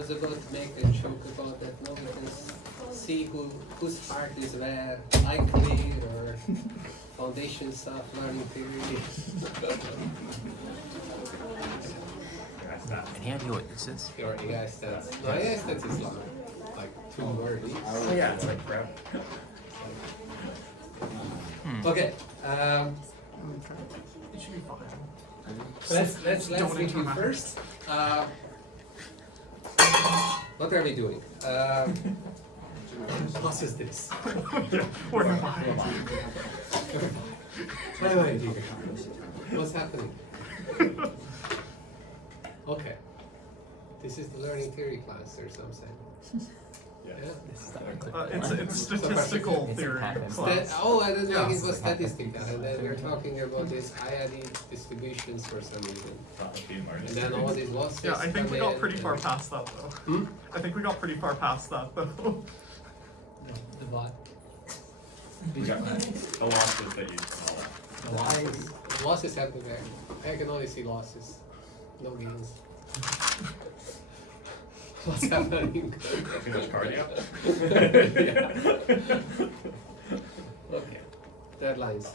was about to make a joke about that. Now we can see whose heart is where, likely or foundations of learning theory. Any idea what this is? Your AI stats. No, AI stats is long, like 2 words. Oh yeah, it's like crap. Okay. It should be fine. Let's review first. What are we doing? What is this? We're fine. What do I do? What's happening? Okay. This is the learning theory class or something. Yeah. It's statistical theory class. Oh, I didn't know Yeah. it was statistical. And then we're talking about these IID distributions for some reason. And then all these losses. Yeah, I think we come got in pretty and- far past that though. Hmm? I think we got pretty far past that though. The what? The losses that you Losses have to there. I can only see losses. No gains. What's happening? Too much cardio? Yeah. Okay. Deadlines.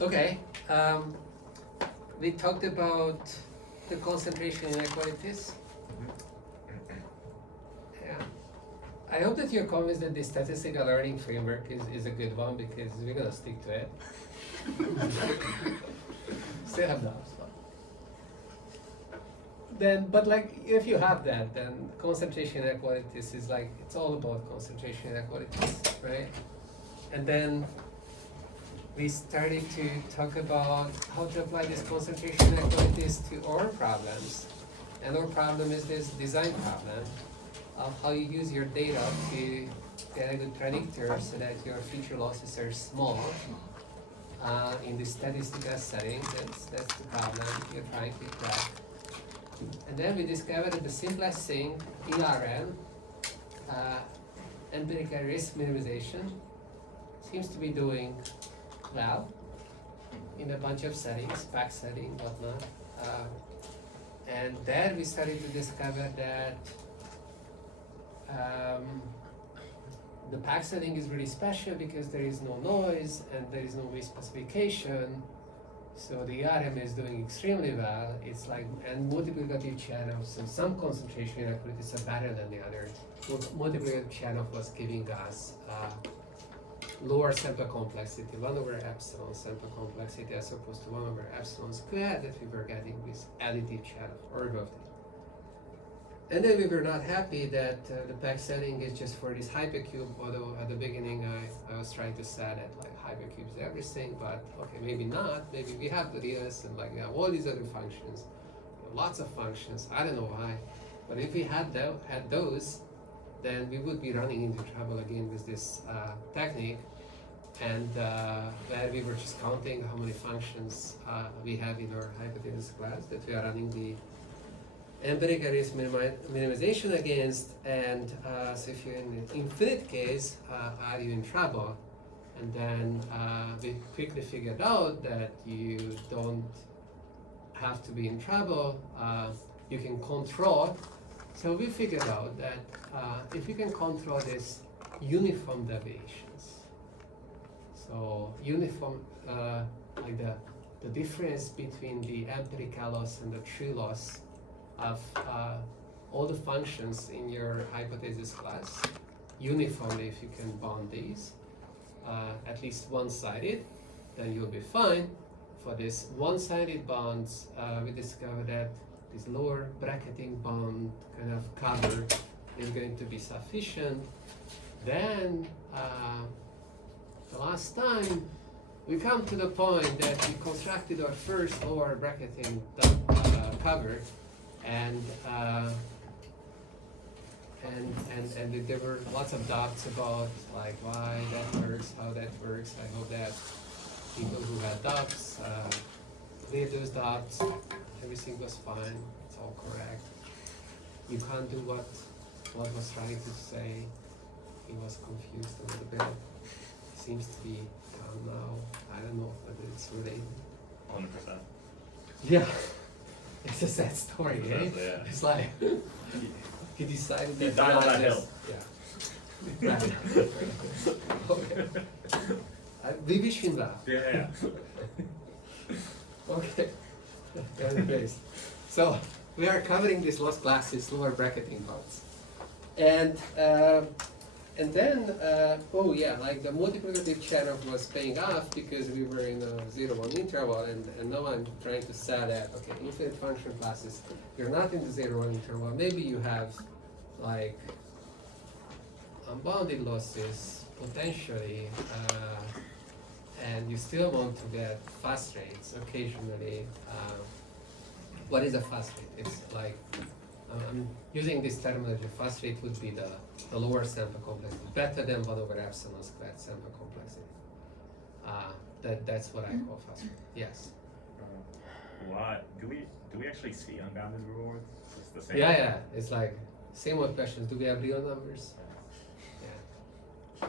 Okay. We talked about the concentration inequalities. Yeah. I hope that you're convinced that the statistical learning framework is a good one because we're gonna stick to it. Still have doubts. But like if you have that, then concentration inequalities is like it's all about concentration inequalities, right? And then we started to talk about how to apply these concentration inequalities to our problems. And our problem is this design problem of how you use your data to get a good predictor so that your future losses are small in the statistical setting. That's the problem you're trying to crack. And then we discovered that the simplest thing in RM, empirical risk minimization, seems to be doing well in a bunch of settings, pack setting, whatnot. And then we started to discover that the pack setting is really special because there is no noise and there is no misspecification. So the RM is doing extremely well. It's like, and multiplicative channels, and some concentration inequalities are better than the others. Multiplicative channel was giving us lower sample complexity, 1 over epsilon sample complexity as opposed to 1 over epsilon squared that we were getting with additive channel or above that. And then we were not happy that the pack setting is just for this hypercube, although at the beginning I was trying to set it like hypercubes everything, but okay, maybe not. Maybe we have the reals and like we have all these other functions, lots of functions, I don't know why. But if we had those, then we would be running into trouble again with this technique, and where we were just counting how many functions we have in our hypothesis class that we are running the empirical risk minimization against, and so if you're in an infinite case, are you in trouble? And then we quickly figured out that you don't have to be in trouble, you can control. So we figured out that if you can control this uniform deviations, so uniform, like the difference between the empirical loss and the true loss of all the functions in your hypothesis class uniformly, if you can bound these, at least one-sided, then you'll be fine. For this one-sided bonds, we discovered that this lower bracketing bound kind of cover is going to be sufficient. Then the last time we come to the point that we constructed our first lower bracketing cover, and there were lots of doubts about like why that works, how that works. I hope that people who had doubts cleared those doubts. Everything was fine. It's all correct. You can't do what was trying to say. He was confused a little bit. Seems to be calm now. I don't know whether it's related. 100%. Yeah. It's a sad story, eh? Exactly, yeah. It's like he decided He that died on that this- hill. Yeah. Okay. We wish him well. Yeah. Okay. Anyways, so we are covering these lost classes, lower bracketing parts, and then oh yeah, like the multiplicative channel was paying off because we were in a 0-1 interval, and now I'm trying to say that okay, infinite function classes, you're not in the 0-1 interval. Maybe you have like unbounded losses potentially. And you still want to get fast rates occasionally. What is a fast rate? It's like, I'm using this terminology, fast rate would be the lower sample complexity, better than 1 over epsilon squared sample complexity. That's what I call fast rate, yes. Why do we actually see unbounded rewards? It's the same. Yeah, it's like, same old questions, do we have real numbers? Yeah.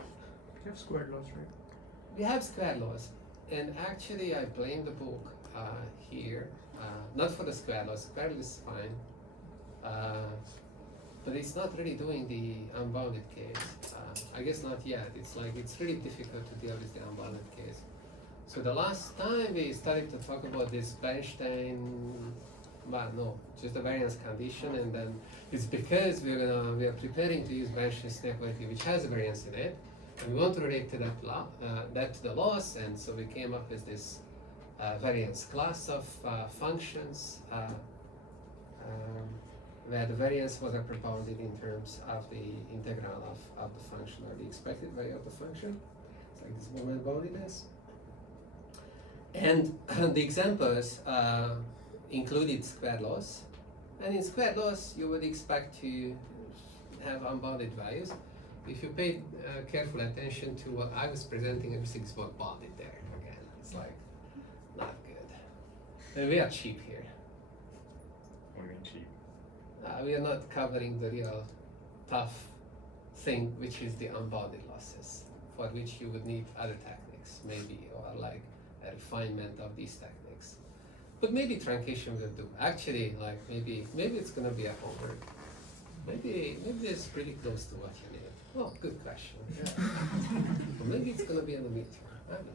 You have squared laws, right? We have square laws, and actually I blame the book here, not for the square laws. Square law is fine, but it's not really doing the unbounded case. I guess not yet. It's like it's really difficult to deal with the unbounded case. So the last time we started to talk about this Bernstein, well, no, just the variance condition, and then it's because we are preparing to use Bernstein's inequality, which has a variance in it. And we want to relate to that to the loss, and so we came up with this variance class of functions where the variance was propounded in terms of the integral of the function or the expected value of the function. It's like this moment boundedness. And the examples included square laws, and in square laws you would expect to have unbounded values. If you paid careful attention to what I was presenting, everything's well bounded there again. It's like not good. And we are cheap here. What do you mean cheap? We are not covering the real tough thing, which is the unbounded losses, for which you would need other techniques, maybe, or like a refinement of these techniques. But maybe truncation will do. Actually, like maybe it's gonna be a homework. Maybe it's pretty close to what you need. Oh, good question. Yeah. Or maybe it's gonna be in the midterm. I don't know.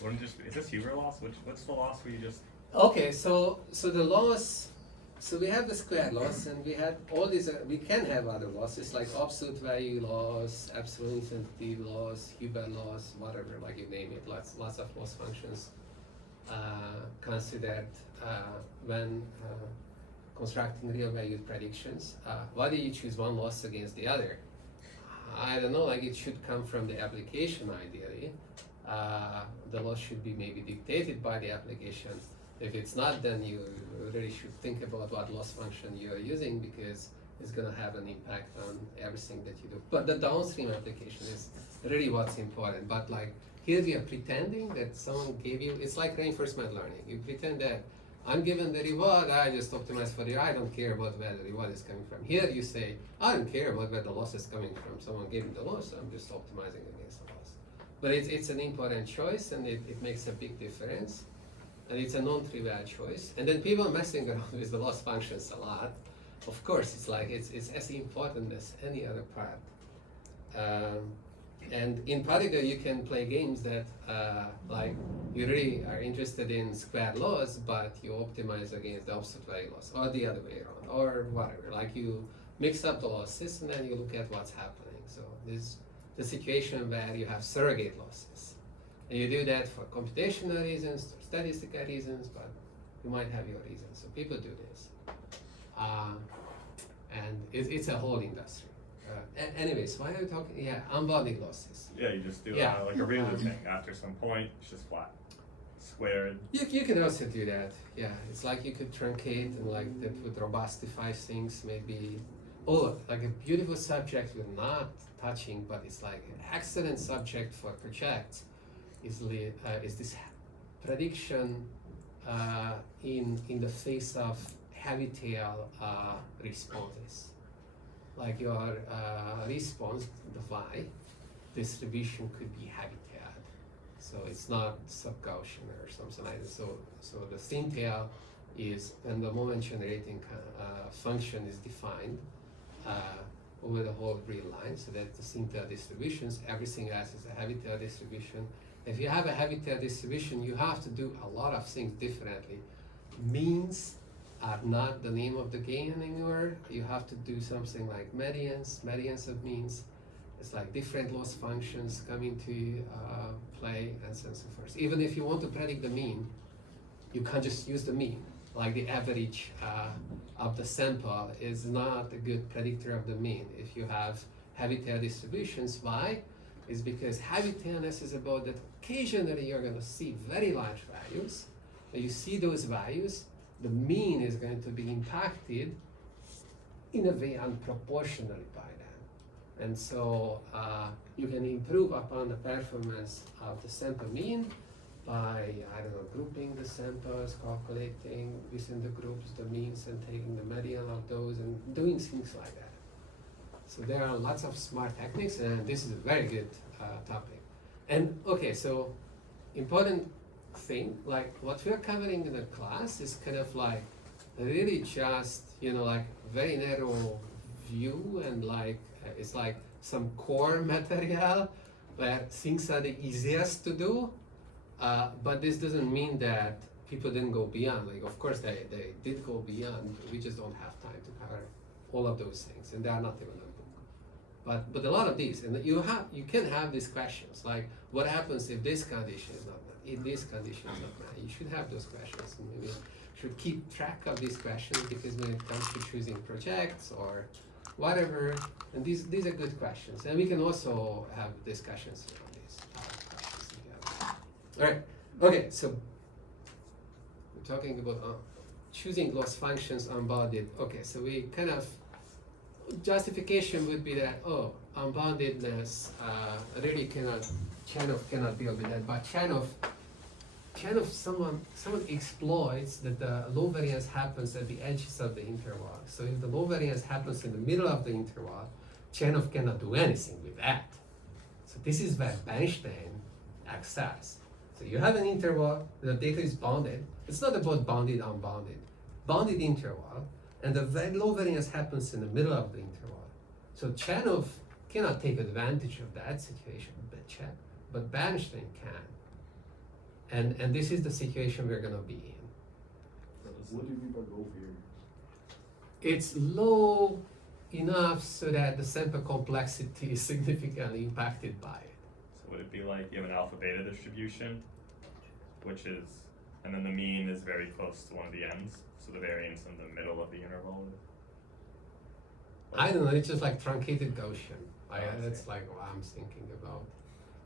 Wouldn't just is this Huber loss? What's the loss where you just Okay, so the loss. So we have the square loss, and we had all these. We can have other losses like absolute value loss, absolute infinity loss, Huber loss, whatever, like you name it. Lots of loss functions considered when constructing real valued predictions. Why do you choose one loss against the other? I don't know, like it should come from the application ideally. The loss should be maybe dictated by the application. If it's not, then you really should think about what loss function you are using, because it's going to have an impact on everything that you do. But the downstream application is really what's important. But like here we are pretending that someone gave you, it's like reinforcement learning. You pretend that I'm given the reward, I just optimize for the, I don't care about where the reward is coming from. Here you say, I don't care about where the loss is coming from. Someone gave me the loss, I'm just optimizing against the loss. But it's an important choice, and it makes a big difference. And it's a non-trivial choice. And then people messing around with the loss functions a lot. Of course, it's like, it's as important as any other part. And in particular, you can play games that, like, you really are interested in square laws, but you optimize against the absolute value loss, or the other way around, or whatever. Like, you mix up the losses, and then you look at what's happening. So this is the situation where you have surrogate losses. And you do that for computational reasons, or statistical reasons, but you might have your reasons. So people do this. And it's a whole industry. Anyways, why are we talking? Yeah, unbounded losses. you just do Yeah. like a reloop thing. After some point, it's just flat, squared. You can also do that. Yeah, it's like you could truncate, and like that would robustify things. Maybe, like a beautiful subject we're not touching, but it's like an excellent subject for projects. Is this prediction in the face of heavy tail responses? Like your response, the y distribution could be heavy tailed, so it's not sub-Gaussian or something like that. So the thin tail is when the moment generating function is defined over the whole real line, so that's the sign tail distributions. Everything else is a heavy tail distribution. If you have a heavy tail distribution, you have to do a lot of things differently. Means are not the name of the game anymore. You have to do something like medians of means. It's like different loss functions come into play, and so on and so forth. Even if you want to predict the mean, you can't just use the mean. Like the average of the sample is not a good predictor of the mean if you have heavy tail distributions. Why? Is because heavy tailness is about that occasionally you're going to see very large values. When you see those values, the mean is going to be impacted in a way unproportionally by them. And so you can improve upon the performance of the sample mean by, I don't know, grouping the samples, calculating within the groups the means and taking the median of those and doing things like that. So there are lots of smart techniques, and this is a very good topic. And okay, so important thing, like what we're covering in the class is kind of like really just, like very narrow view, and like it's like some core material where things are the easiest to do, but this doesn't mean that people didn't go beyond. Like, of course they did go beyond, we just don't have time to cover all of those things, and they are not even in the book. But a lot of these, and you can have these questions, like what happens if this condition is not met, if this condition is not met. You should have those questions, and maybe should keep track of these questions, because when it comes to choosing projects or whatever, and these are good questions, and we can also have discussions around these questions together. All right, okay, so we're talking about choosing loss functions unbounded. Okay, so we kind of, justification would be that, unboundedness really cannot deal with that, but someone exploits that the low variance happens at the edges of the interval. So if the low variance happens in the middle of the interval, Chernoff cannot do anything with that. So this is where Bernstein excels. So you have an interval, the data is bounded. It's not about bounded, unbounded. Bounded interval, and the very low variance happens in the middle of the interval. So Chernoff cannot take advantage of that situation, but Bernstein can. And this is the situation we're going to be in. What do you mean by low variance? It's low enough so that the sample complexity is significantly impacted by it. So would it be like you have an alpha beta distribution, which is, and then the mean is very close to one of the ends, so the variance in the middle of the interval is? I don't know, it's just like truncated Gaussian. I That's see. like what I'm thinking about.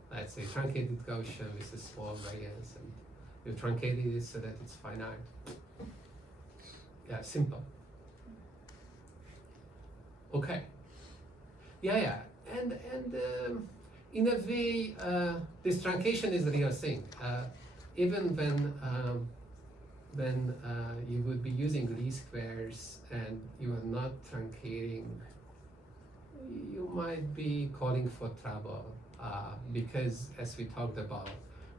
Let's say truncated Gaussian with a small variance, and you truncated it so that it's finite. Yeah, simple. Okay. Yeah, and in a way, this truncation is a real thing. Even when you would be using least squares and you are not truncating, you might be calling for trouble, because as we talked about,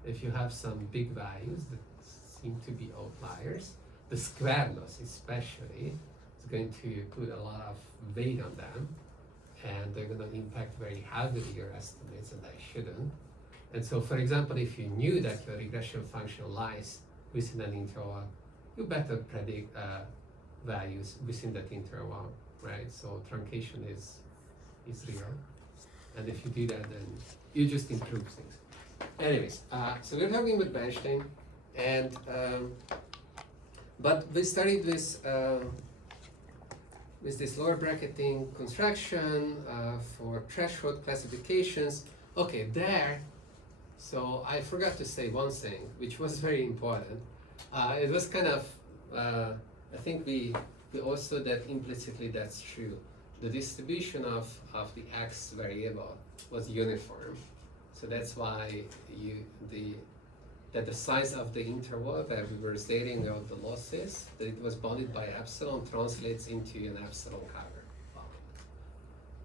if you have some big values that seem to be outliers, the square loss especially is going to put a lot of weight on them, and they're going to impact very heavily your estimates, and they shouldn't. And so, for example, if you knew that your regression function lies within an interval, you better predict values within that interval, right? So truncation is real, and if you do that, then you just improve things. Anyways, so we're talking with Bernstein, and but we started with this lower bracketing construction for threshold classifications. Okay, there. So I forgot to say one thing, which was very important. It was kind of, I think we also that implicitly that's true. The distribution of the x variable was uniform. So that's why the size of the interval that we were stating out the losses, that it was bounded by epsilon, translates into an epsilon cover bound,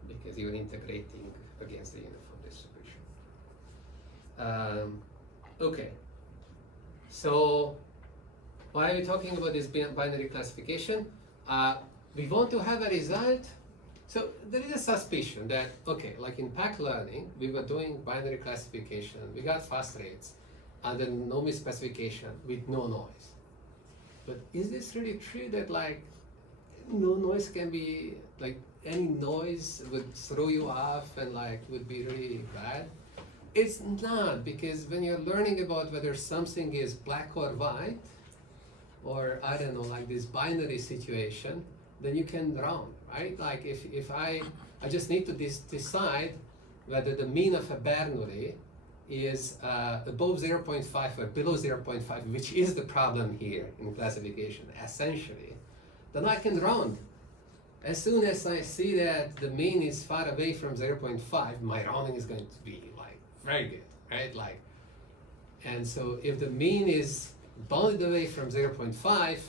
because you're integrating against the uniform distribution. Okay, so Why are we talking about this binary classification? We want to have a result. So there is a suspicion that, okay, like in pack learning, we were doing binary classification, we got fast rates under no misspecification with no noise. But is this really true that like no noise can be, like any noise would throw you off and like would be really bad? It's not, because when you're learning about whether something is black or white, or I don't know, like this binary situation, then you can round, right? Like if I just need to decide whether the mean of a Bernoulli is above 0.5 or below 0.5, which is the problem here in classification, essentially, then I can round. As soon as I see that the mean is far away from 0.5, my rounding is going to be like very good, right? Like, and so if the mean is bounded away from 0.5,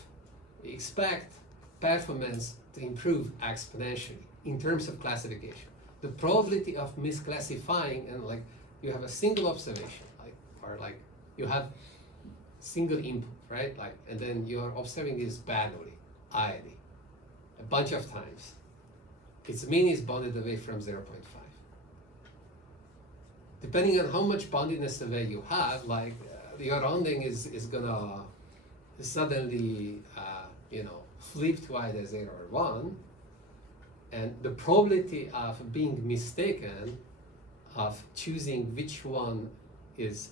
we expect performance to improve exponentially in terms of classification. The probability of misclassifying, and like you have a single observation, like, or like you have single input, right? Like, and then you are observing this Bernoulli, IID, a bunch of times. Its mean is bounded away from 0.5. Depending on how much boundedness away you have, like your rounding is gonna suddenly, flip to either 0 or 1, and the probability of being mistaken, of choosing which one is,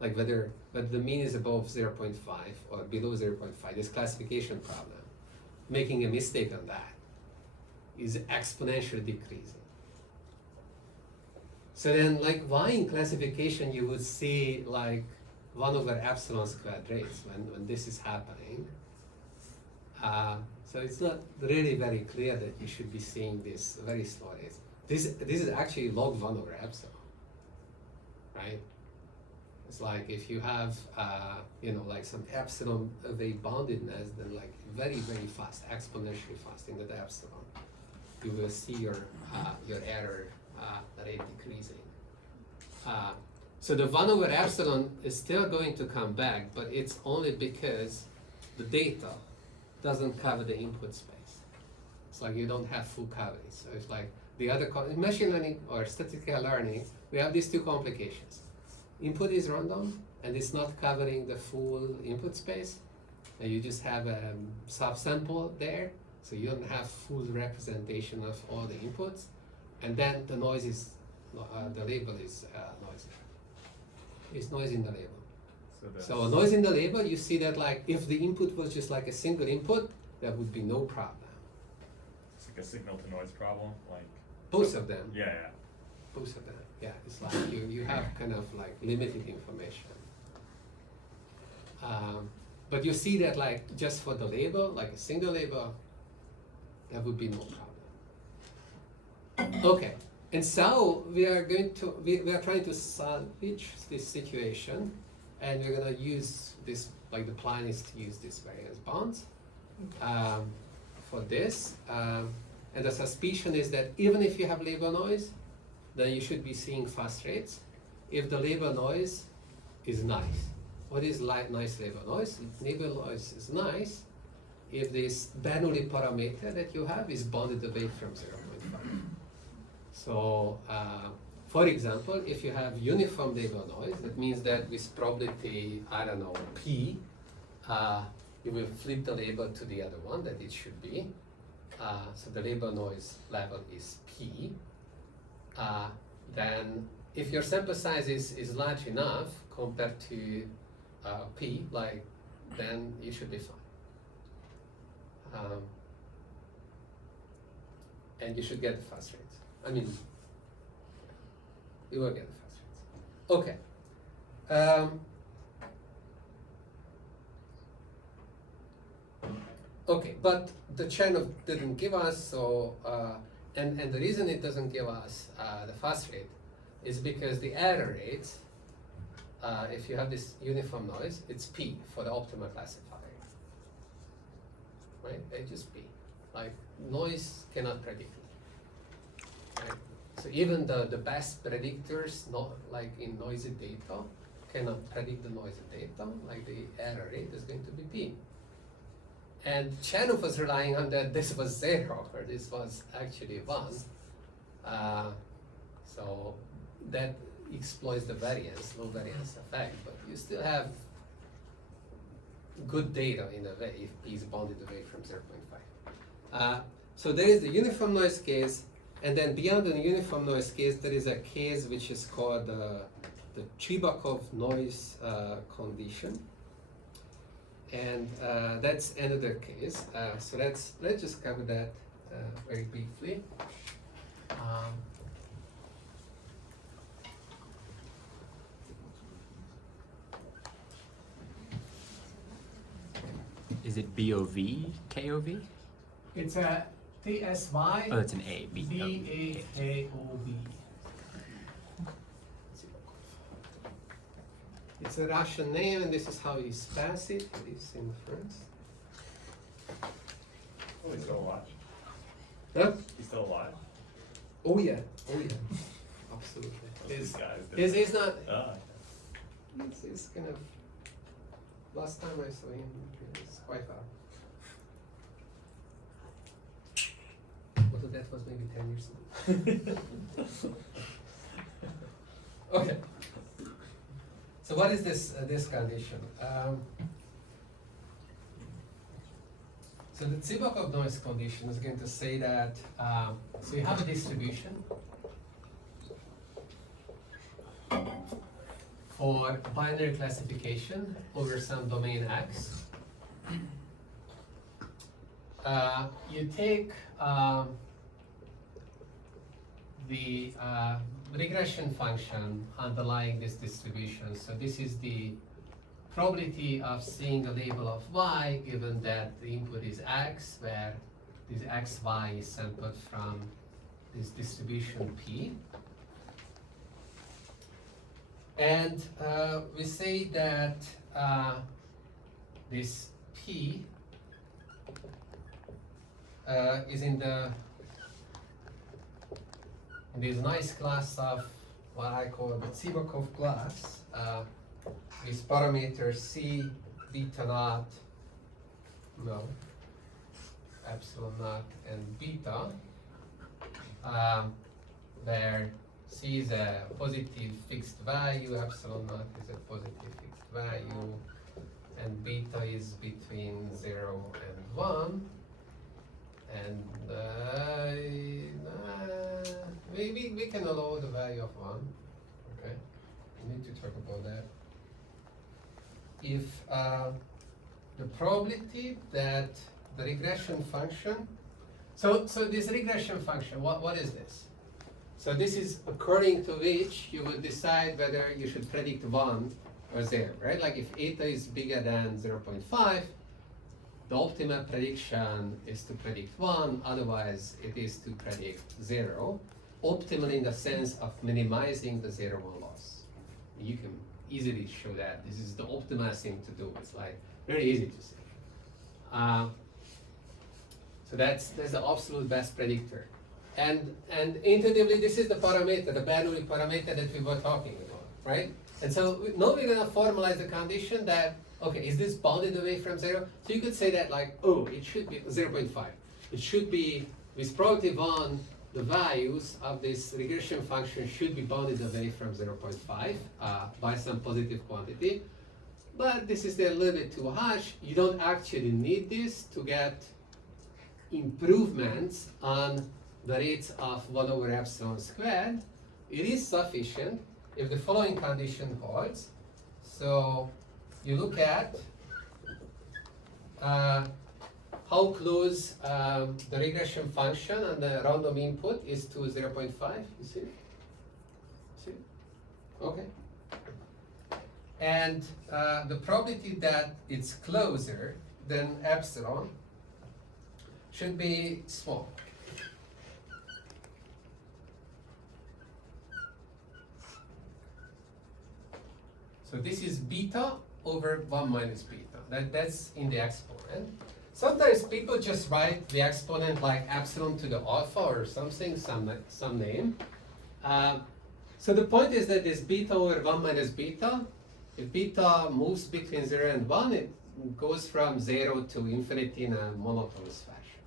like whether the mean is above 0.5 or below 0.5, this classification problem, making a mistake on that is exponentially decreasing. So then, like, why in classification you would see like 1 over epsilon squared rates when this is happening? So it's not really very clear that you should be seeing this very slow rates. This is actually log 1 over epsilon, right? It's like if you have, like some epsilon away boundedness, then like very, very fast, exponentially fast in the epsilon, you will see your error rate decreasing. So the 1 over epsilon is still going to come back, but it's only because the data doesn't cover the input space. It's like you don't have full coverage. So it's like the other, in machine learning or statistical learning, we have these two complications. Input is random, and it's not covering the full input space, and you just have a subsample there, so you don't have full representation of all the inputs, and then the noise is, the label is noisy. It's noise in the label. So noise in the label, you see that like if the input was just like a single input, there would be no problem. It's like a signal to noise problem, like Both of them. Yeah. Both of them. Yeah, it's like you have kind of like limited information. But you see that like just for the label, like a single label, there would be no problem. Okay, and so we are trying to salvage this situation, and we're gonna use this, like the plan is to use this variance bounds for this. And the suspicion is that even if you have label noise, then you should be seeing fast rates if the label noise is nice. What is nice label noise? Label noise is nice if this Bernoulli parameter that you have is bounded away from 0.5. So, for example, if you have uniform label noise, that means that with probability, I don't know, p, you will flip the label to the other one that it should be. So the label noise level is p. Then if your sample size is large enough compared to p, like, then you should be fine. And you should get the fast rates. I mean, you will get the fast rates. Okay. Okay, but the channel didn't give us, so and the reason it doesn't give us the fast rate is because the error rate, if you have this uniform noise, it's p for the optimal classifier, right? It's just p. Like noise cannot predict it, right? So even the best predictors, not like in noisy data, cannot predict the noisy data. Like the error rate is going to be p. p. And Chernoff was relying on that this was 0 or this was actually 1. So that exploits the variance, low variance effect, but you still have good data in a way if p is bounded away from 0.5. So there is the uniform noise case, and then beyond the uniform noise case, there is a case which is called the Chibakov noise condition. And that's another case. So let's just cover that very briefly. Is it BOV, KOV? It's a TSY. Oh, it's an A. B. BAKOV. It's a Russian name, and this is how you spell it. He lives in France. Oh, he's still alive. Huh? He's still alive. Oh yeah, absolutely. These guys. He's not. Ah. He's kind of. Last time I saw him, he was quite hard. Although that was maybe 10 years ago. Okay. So what is this condition? So the Tsibakov noise condition is going to say that so you have a distribution for binary classification over some domain X. You take the regression function underlying this distribution. So this is the probability of seeing a label of y given that the input is x, where this xy is sampled from this distribution p. And we say that this p is in this nice class of what I call the Tsibakov class. These parameters c, beta naught, no, epsilon naught, and beta, where c is a positive fixed value, epsilon naught is a positive fixed value, and beta is between 0 and 1. And maybe we can allow the value of 1. Okay, we need to talk about that. If the probability that the regression function, so this regression function, what is this? So this is according to which you would decide whether you should predict 1 or 0, right? Like if eta is bigger than 0.5, the optimal prediction is to predict 1, otherwise it is to predict 0. Optimal in the sense of minimizing the 0-1 loss. You can easily show that this is the optimal thing to do. It's like very easy to say. So that's the absolute best predictor. And intuitively, this is the parameter, the Bernoulli parameter that we were talking about, right? And so now we're going to formalize the condition that, okay, is this bounded away from 0? So you could say that like, oh, it should be 0.5. It should be, with probability 1, the values of this regression function should be bounded away from 0.5 by some positive quantity. But this is a little bit too harsh. You don't actually need this to get improvements on the rates of 1 over epsilon squared. It is sufficient if the following condition holds. So you look at how close the regression function and the random input is to 0.5, you see? See? Okay. And the probability that it's closer than epsilon should be small. So this is beta over 1 minus beta. That's in the exponent. Sometimes people just write the exponent like epsilon to the alpha or something, some name. So the point is that this beta over 1 minus beta, if beta moves between 0 and 1, goes from 0 to infinity in a monotonous fashion.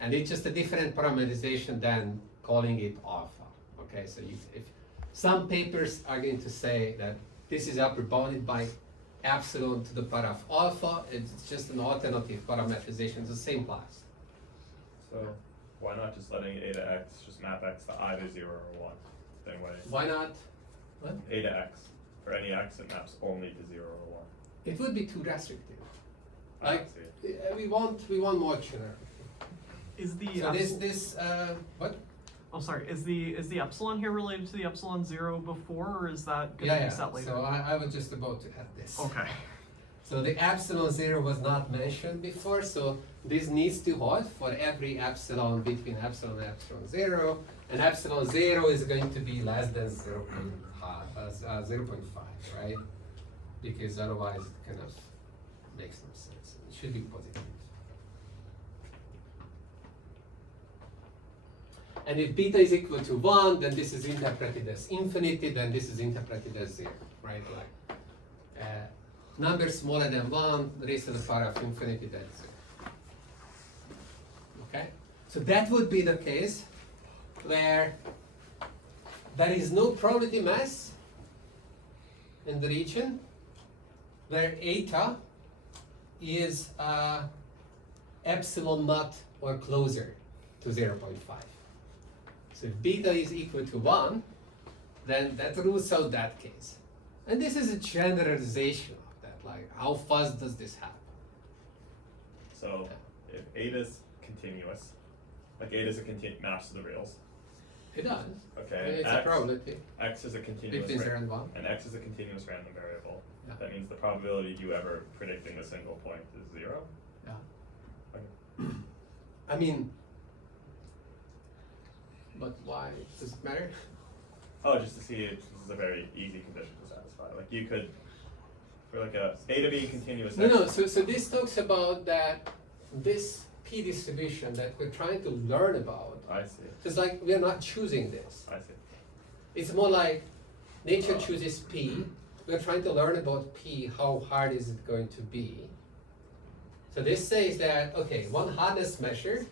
And it's just a different parameterization than calling it alpha. Okay, so if some papers are going to say that this is upper bounded by epsilon to the power of alpha, it's just an alternative parameterization, it's the same class. So why not just letting a to x just map x to either 0 or 1? Same way. Why not? What? A to x. For any x, it maps only to 0 or 1. It would be too restrictive. I Like, see. we want more general. Is the So what? oh sorry, is the epsilon here related to the epsilon 0 before, or is that going to Yeah, be set later? so I was just about to add this. Okay. So the epsilon 0 was not mentioned before, so this needs to hold for every epsilon between epsilon and epsilon 0, and epsilon 0 is going to be less than 0.5, right? Because otherwise it kind of makes no sense. It should be positive. And if beta is equal to 1, then this is interpreted as infinity, then this is interpreted as 0, right? Like, numbers smaller than 1 raised to the power of infinity, that's 0. Okay? So that would be the case where there is no probability mass in the region where eta is epsilon naught or closer to 0.5. So if beta is equal to 1, then that rules out that case. And this is a generalization of that, like how fast does this happen? So if eta is continuous, like eta is a maps to the reals. It does. Okay. It's a probability X is a continuous between 0 and 1. and x is a continuous random variable. Yeah. That means the probability of you ever predicting a single point is 0. Yeah. Okay. I mean, but why does it matter? Oh, just to see this is a very easy condition to satisfy. Like you could, for like a to b continuous. No. So this talks about that this p distribution that we're trying to learn about. I see. It's like we're not choosing this. I see. It's more like nature chooses p. We're trying to learn about p. How hard is it going to be? So this says that okay, one hardness measure.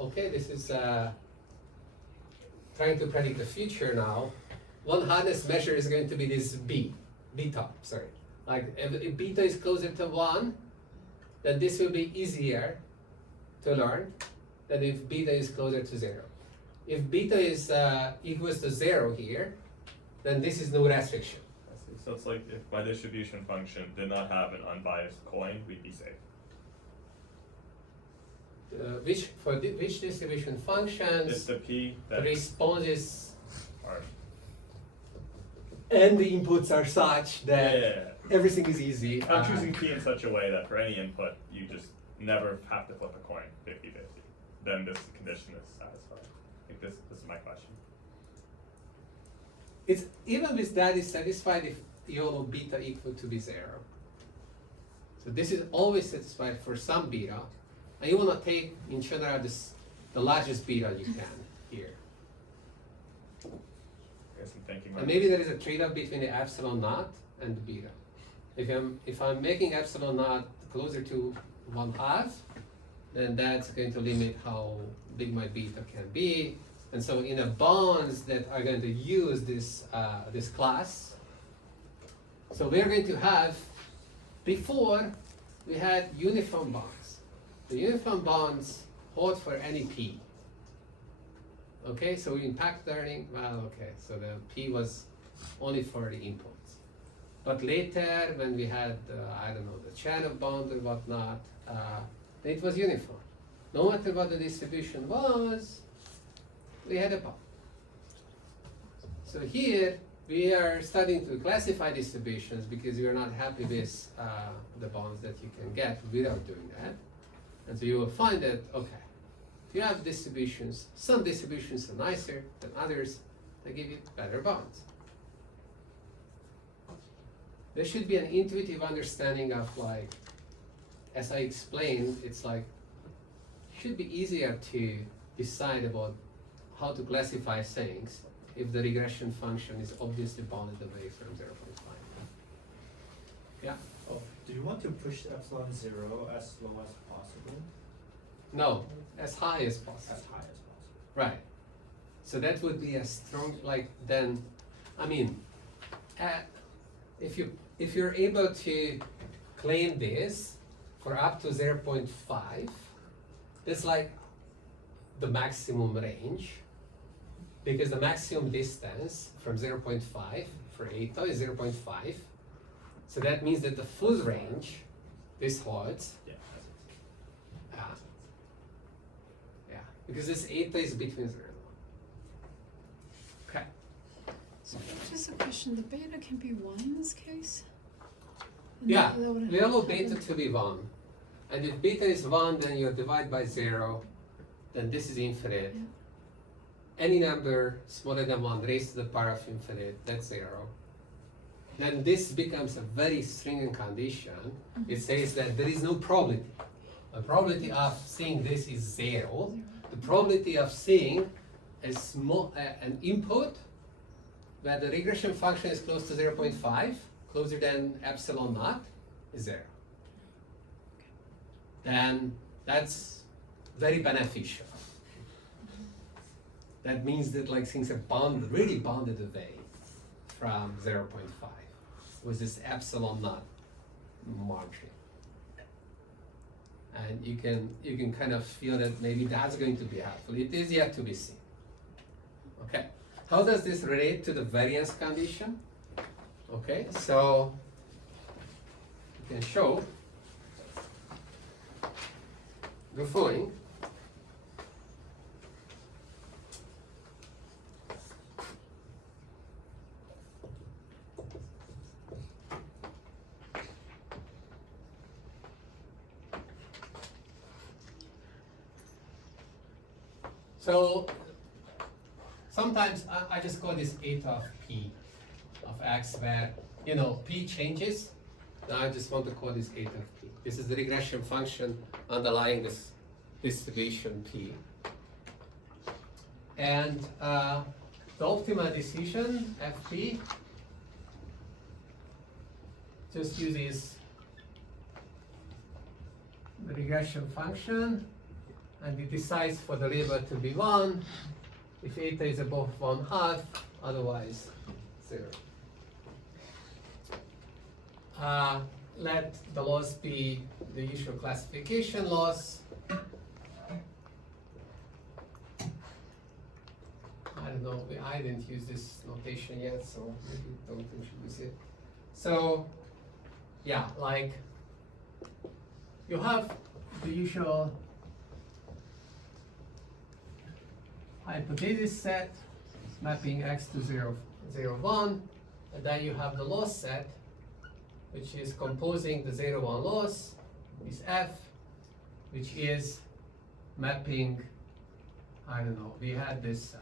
Okay, this is trying to predict the future now. One hardness measure is going to be this beta. Sorry, like if beta is closer to 1, then this will be easier to learn than if beta is closer to 0. If beta is equals to 0 here, then this is no restriction. I see. So it's like if my distribution function did not have an unbiased coin, we'd be safe. Which distribution It's functions the p the that responses are. and the inputs are such that Yeah. everything is easy. I'm choosing p in such a way that for any input, you just never have to flip a coin 50-50. Then this condition is satisfied. I think this is my question. It's even with that is satisfied if YOLO beta equal to be 0. So this is always satisfied for some beta, and you want to take in general the largest beta you can here. I guess I'm thinking. And maybe there is a trade-off between the epsilon naught and the beta. If I'm making epsilon naught closer to 1/2, then that's going to limit how big my beta can be. And so in a bonds that are going to use this this class, so we're going to have, before we had uniform bonds. The uniform bonds hold for any p. Okay, so in packed learning, well, okay, so the p was only for the inputs. But later, when we had, I don't know, the channel bond or whatnot, it was uniform. No matter what the distribution was, we had a bond. So here, we are starting to classify distributions because we are not happy with the bonds that you can get without doing that. And so you will find that, okay, if you have distributions, some distributions are nicer than others, they give you better bonds. There should be an intuitive understanding of, like, as I explained, it's like, should be easier to decide about how to classify things if the regression function is obviously bounded away from 0.5. Yeah? Oh, Do you want to push epsilon 0 as low as possible? no, as high as possible. As high as possible. Right. So that would be a strong, like, then, I mean, if you're able to claim this for up to 0.5, that's like the maximum range, because the maximum distance from 0.5 for eta is 0.5. So that means that the full range, this holds. Yeah. Yeah, because this eta is between 0 and 1. Okay. So just a question, the beta can be 1 in this case? And Yeah, that would we allow happen- beta to be 1. And if beta is 1, then you divide by 0, then this is infinite. Yeah. Any number smaller than 1 raised to the power of infinite, that's 0. Then this becomes a very stringent condition. It says that there is no probability. The probability of seeing this is 0. The probability of seeing a small, an input where the regression function is close to 0.5, closer than epsilon naught, is 0. Then that's very beneficial. That means that like things are bounded, really bounded away from 0.5 with this epsilon naught margin. And you can kind of feel that maybe that's going to be helpful. It is yet to be seen. Okay. How does this relate to the variance condition? Okay, so you can show the following. So sometimes I just call this eta of p of x, where p changes. Now I just want to call this eta of p. This is the regression function underlying this distribution p. And the optimal decision fp just uses the regression function, and it decides for the label to be 1 if eta is above 1/2, otherwise 0. Let the loss be the usual classification loss. I don't know, I didn't use this notation yet, so maybe don't introduce it. So, yeah, like you have the usual hypothesis set mapping x to 0, 0, 1, and then you have the loss set, which is composing the 0, 1 loss, is f, which is mapping, I don't know, we had this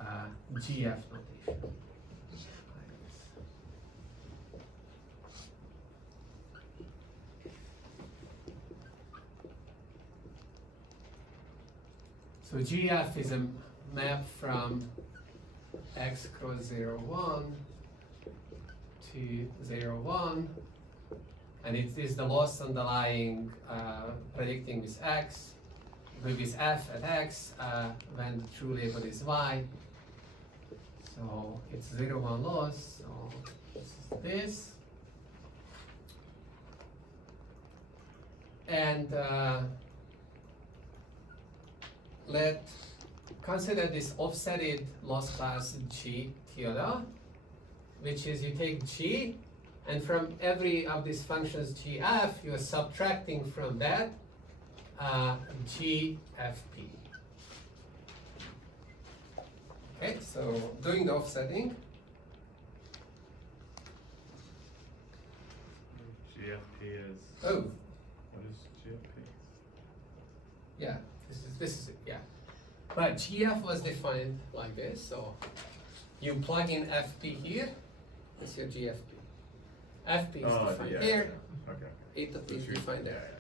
GF notation. So GF is a map from x cross 0, 1 to 0, 1, and it is the loss underlying predicting with x, with f at x when the true label is y. So it's 0, 1 loss, so this is this. And consider this offsetted loss class G tilde, which is you take G, and from every of these functions GF, you are subtracting from that GFP. Okay, so doing the offsetting. GFP is, Oh, what is GFP? yeah, this is it, yeah. But GF was defined like this, so you plug in FP here, that's your GFP. FP is defined here, Okay. eta P is True. defined Yeah, there. yeah.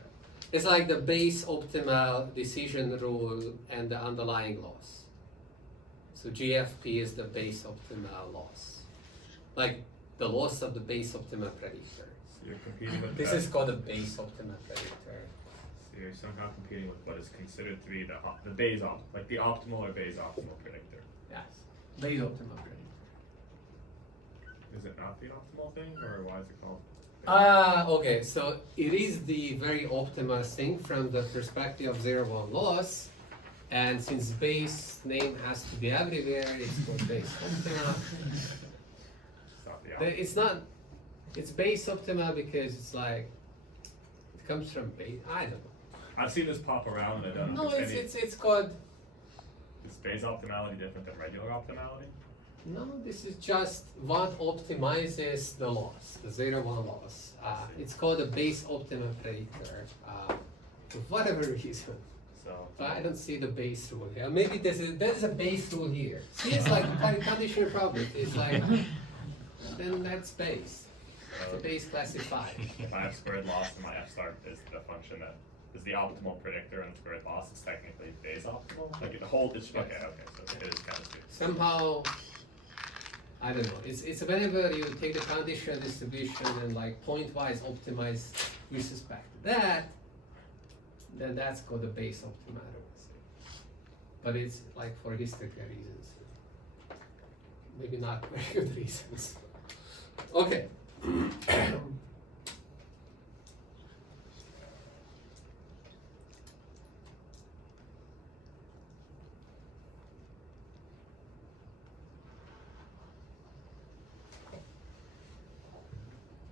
It's like the base optimal decision rule and the underlying loss. So GFP is the base optimal loss. Like the loss of the base optimal predictors. So you're competing with This the, is called a base optima predictor. so you're somehow competing with what is considered to be the Bayes like the optimal or Bayes optimal predictor. Yes, base optima predictor. Is it not the optimal thing, or why is it called? Okay, so it is the very optimal thing from the perspective of 0-1 loss, and since base name has to be everywhere, it's called base optima. It's not the It's not, it's base optima because it's like, it comes from base, I don't know. I've seen this pop around, and I don't know No, if it's called, is Bayes optimality different than regular optimality? no, this is just what optimizes the loss, the 0-1 loss. It's called a base optima predictor, for whatever reason. So But I don't see the base rule here. Maybe there's a base rule here. See, it's like a conditional probability. It's like, then that's base. It's a base classified. if I have squared loss and my f star is the function that is the optimal predictor and squared loss is technically Bayes optimal? Like the whole, it's, okay, so it is kind of stupid. Somehow, I don't know. It's whenever you take the conditional distribution and like point-wise optimize with respect to that, then that's called the base optimal. But it's like for historical reasons. Maybe not very good reasons. Okay.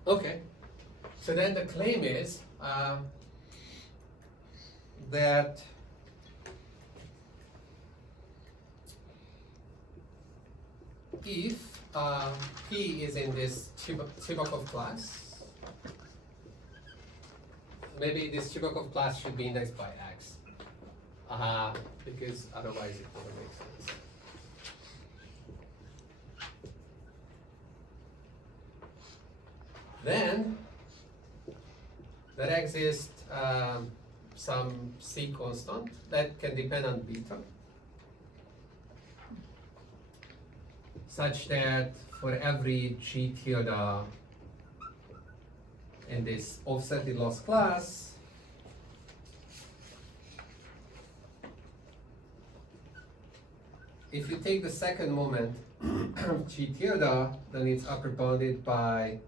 Okay, so then the claim is that if P is in this Chebyshev class, maybe this Chebyshev class should be indexed by X, because otherwise it wouldn't make sense. Then there exists some C constant that can depend on beta, such that for every G tilde in this offsetted loss class, if you take the second moment G tilde, then it's upper bounded by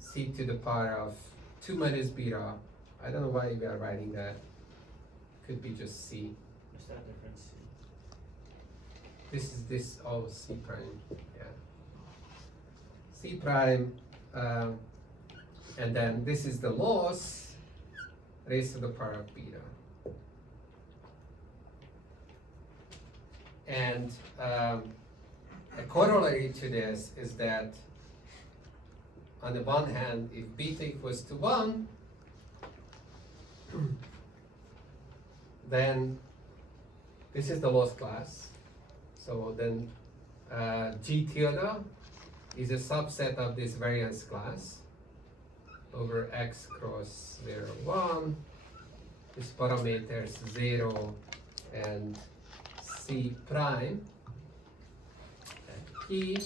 C to the power of 2 minus beta. I don't know why we are writing that. Could be just C. What's that difference? This is this, oh, C prime, yeah. C prime, and then this is the loss raised to the power of beta. And a corollary to this is that on the one hand, if beta equals to 1, then this is the loss class. So then G tilde is a subset of this variance class over X cross 0, 1. This parameters 0 and C prime and P.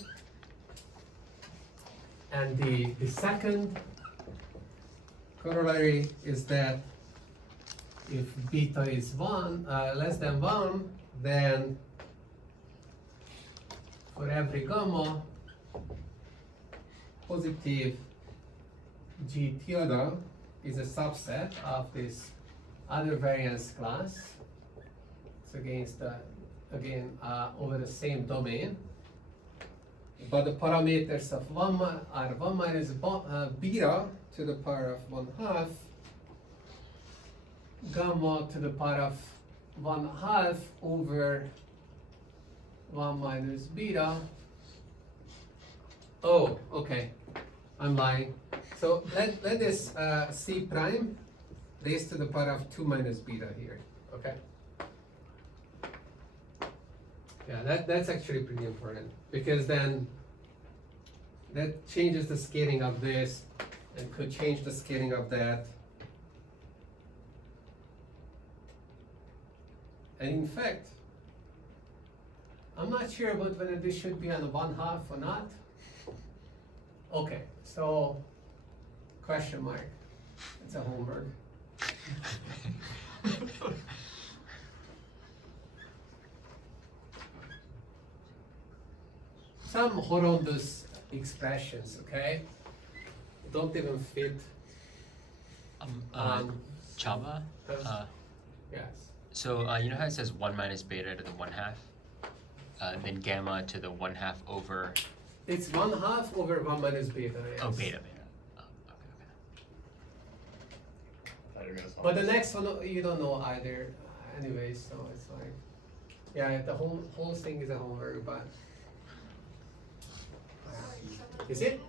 And the second corollary is that if beta is 1, less than 1, then for every gamma, positive G tilde is a subset of this other variance class. It's against the, again, over the same domain. But the parameters of 1 are 1 minus beta to the power of 1/2, gamma to the power of 1/2 over 1 minus beta. Oh, okay, I'm lying. So let this C prime raised to the power of 2 minus beta here, okay? Yeah, that's actually pretty important, because then that changes the scaling of this and could change the scaling of that. And in fact, I'm not sure about whether this should be on 1/2 or not. Okay, so Question mark. It's a homework. Some horrendous expressions, okay? Don't even fit on. Chava? Yes. So you know how it says 1 minus beta to the 1/2? Then gamma to the 1/2 over. It's 1/2 over 1 minus beta. Yes. Oh, beta. Oh, Thought you were gonna solve But the this. next one you don't know either, anyway. So it's like, yeah, the whole thing is a homework, but is it?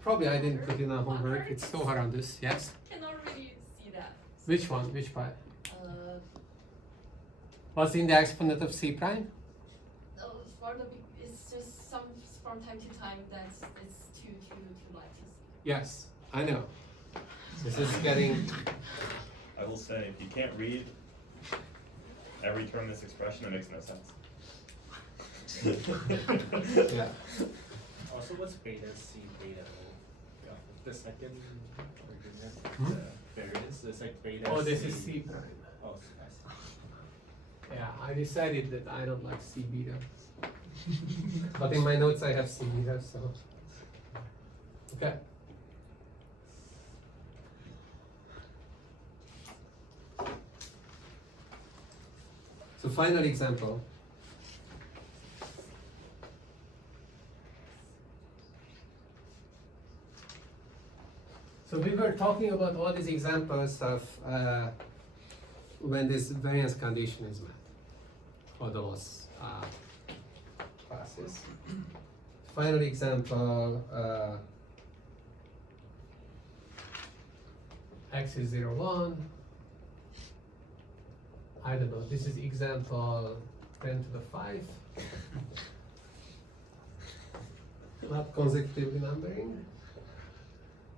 Probably I didn't put in a homework. It's so horrendous. Yes. Cannot really see that. Which one? Which part? Uh, What's in the exponent of C prime? for the it's just some from time to time that's it's too light to see. Yes, I know. This is getting. I will say, if you can't read every term in this expression, it makes no sense. Yeah. Also, what's beta C, beta O? Yeah, the second argument, Hmm? the variance, there's like beta Oh, this C. is C prime. Oh, I see. Yeah, I decided that I don't like C beta. But in my notes I have C beta, so. Okay. So final example. So we were talking about all these examples of when this variance condition is met for those classes. Final example, x is 0, 1. I don't know, this is example 10 to the 5. Not consecutive numbering.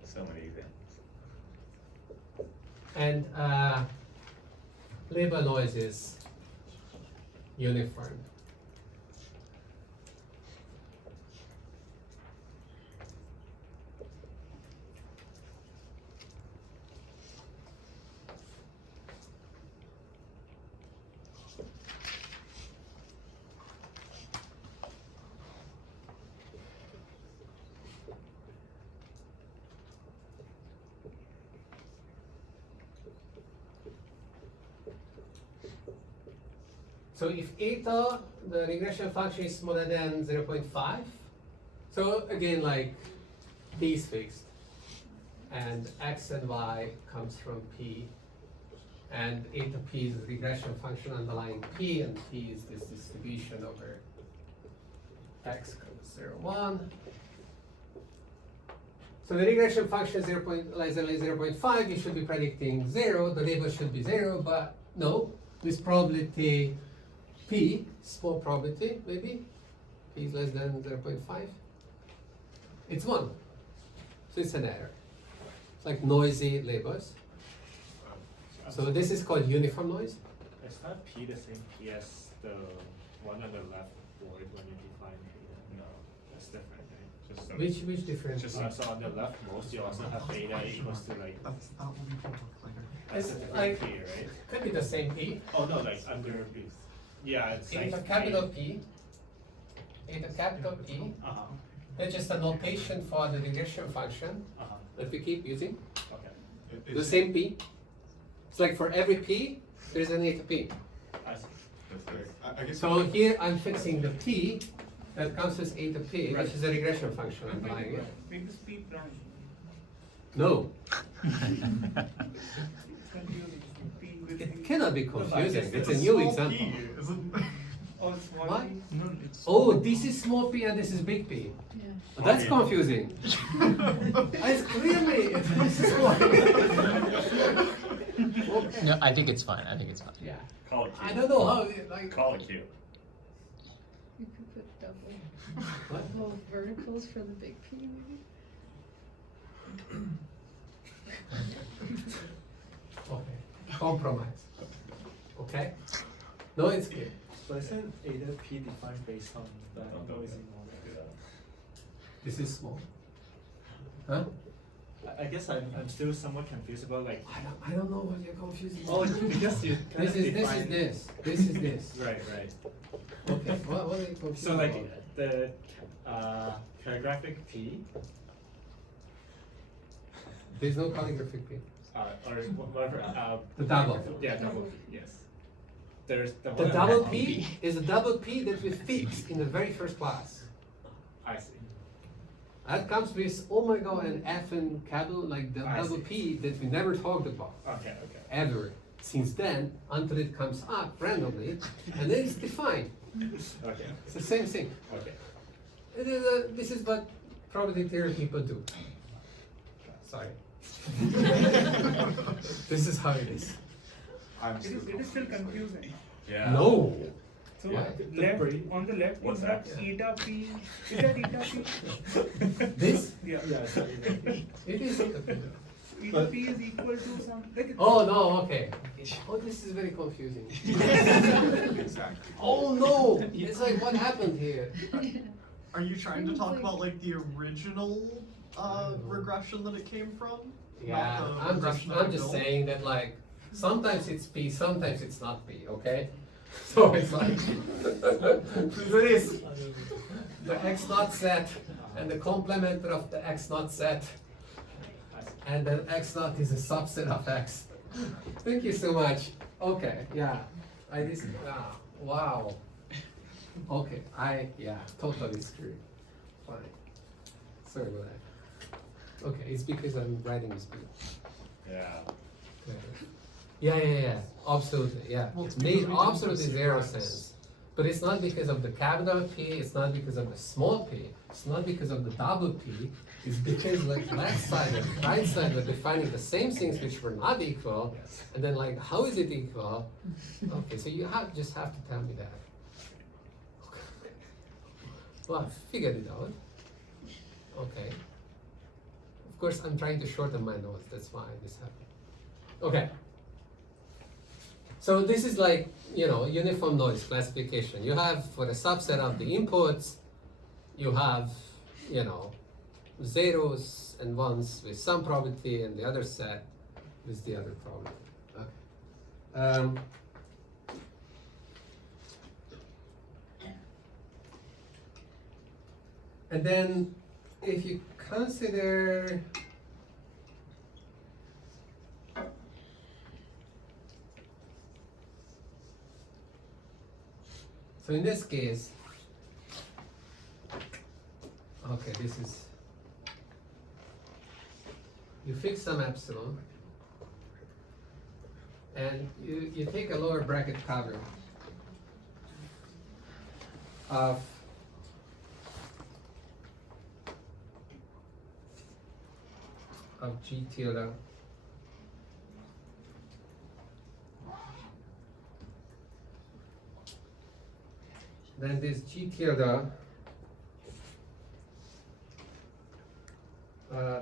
So many examples. And label noise is uniform. So if eta, the regression function is smaller than 0.5, so again, like p is fixed, and x and y comes from p, and eta p is the regression function underlying p, and p is this distribution over x equals 0, 1. So the regression function is 0.5, you should be predicting 0, the label should be 0, but no, with probability p, small probability maybe, p is less than 0.5, it's 1. So it's an error. It's like noisy labels. So this is called uniform noise. Is not P the same P as the one on the left board when you define beta? No, That's different, right? just some. Which difference? Just So on the leftmost, you also have beta equals to like, That's not what we told later. that's a It's different like- P, right? Could be the same p. Oh, no, like under P. Yeah, it's like. Eta capital P, eta capital P, Uh-huh, that's just a notation for the regression function uh-huh, that we keep using. okay, The same p. It's like for every p, there's an eta p. I see. I guess. So here I'm fixing the p that comes with eta p, Right. which is a regression function underlying it. Make this P prime. No, It's confusing. P with it P. cannot be No, but I confusing. guess It's a it's new Small example. p, isn't Oh, it's small What? P. No, it's. Oh, this is small p and this is big p. Yeah. Oh, that's Okay. confusing. It's clearly this is small. Okay. No, I think it's fine. I think it's fine. Yeah. Call it Q. I don't know how like. Call it Q. You could put double, What? double verticals for the big P maybe? Okay. Compromise. Okay. No, it's good. So isn't eta P defined based on that Don't noisy do model? that. This is small. Huh? I guess I'm still somewhat confused about like. I don't know what you're confused Oh, about. because you kind This of is define. this is this. Right, right. Okay, what are you confused So like about? the calligraphic P, There's no calligraphic P. or whatever. The double. Yeah, double P. Yes. There's the The one double on P is a double P that we fixed in the very first class. I see. That comes with oh my god an F and cable like the I double see. P that we never talked about Okay, okay. ever since then until it comes up randomly and then it's defined. Okay, It's the same thing. okay. This is what probability theory people do. Sorry. This is how it is. It is still confusing. Yeah. No. So Why? left on the left What's you have that? eta p. Is that eta p? This? Yeah. Yeah, sorry. It is. Eta p is equal to some like it's Oh no, okay. Oh, this is very confusing. Exactly. Oh no! It's like what happened here? Are you trying to talk about like the original regression that it came from? Yeah, Not the I'm regression that I'm I just built? saying that like sometimes it's P, sometimes it's not P, okay? So it's like this the X naught set and the complement of the X naught set and then X naught is a subset of X. Thank you so much. Okay, yeah. Wow. Okay, totally screwed. Fine. Sorry about that. Okay, it's because I'm writing this book. Yeah. Yeah. Absolutely, yeah. Well, It it's made because we didn't absolutely consider zero X. sense. But it's not because of the capital P, it's not because of the small p, it's not because of the double P, it's because like left side and right side were defining the same things which were not equal, and then like how is it equal? Okay, so you just have to tell me that. Well, I figured it out. Okay. Of course, I'm trying to shorten my notes, that's why this happened. Okay. So this is like, uniform noise classification. You have for a subset of the inputs, you have, zeros and ones with some probability and the other set with the other probability. Okay. And then if you consider so in this case, okay, this is, you fix some epsilon, and you take a lower bracket cover of G tilde then this G tilde,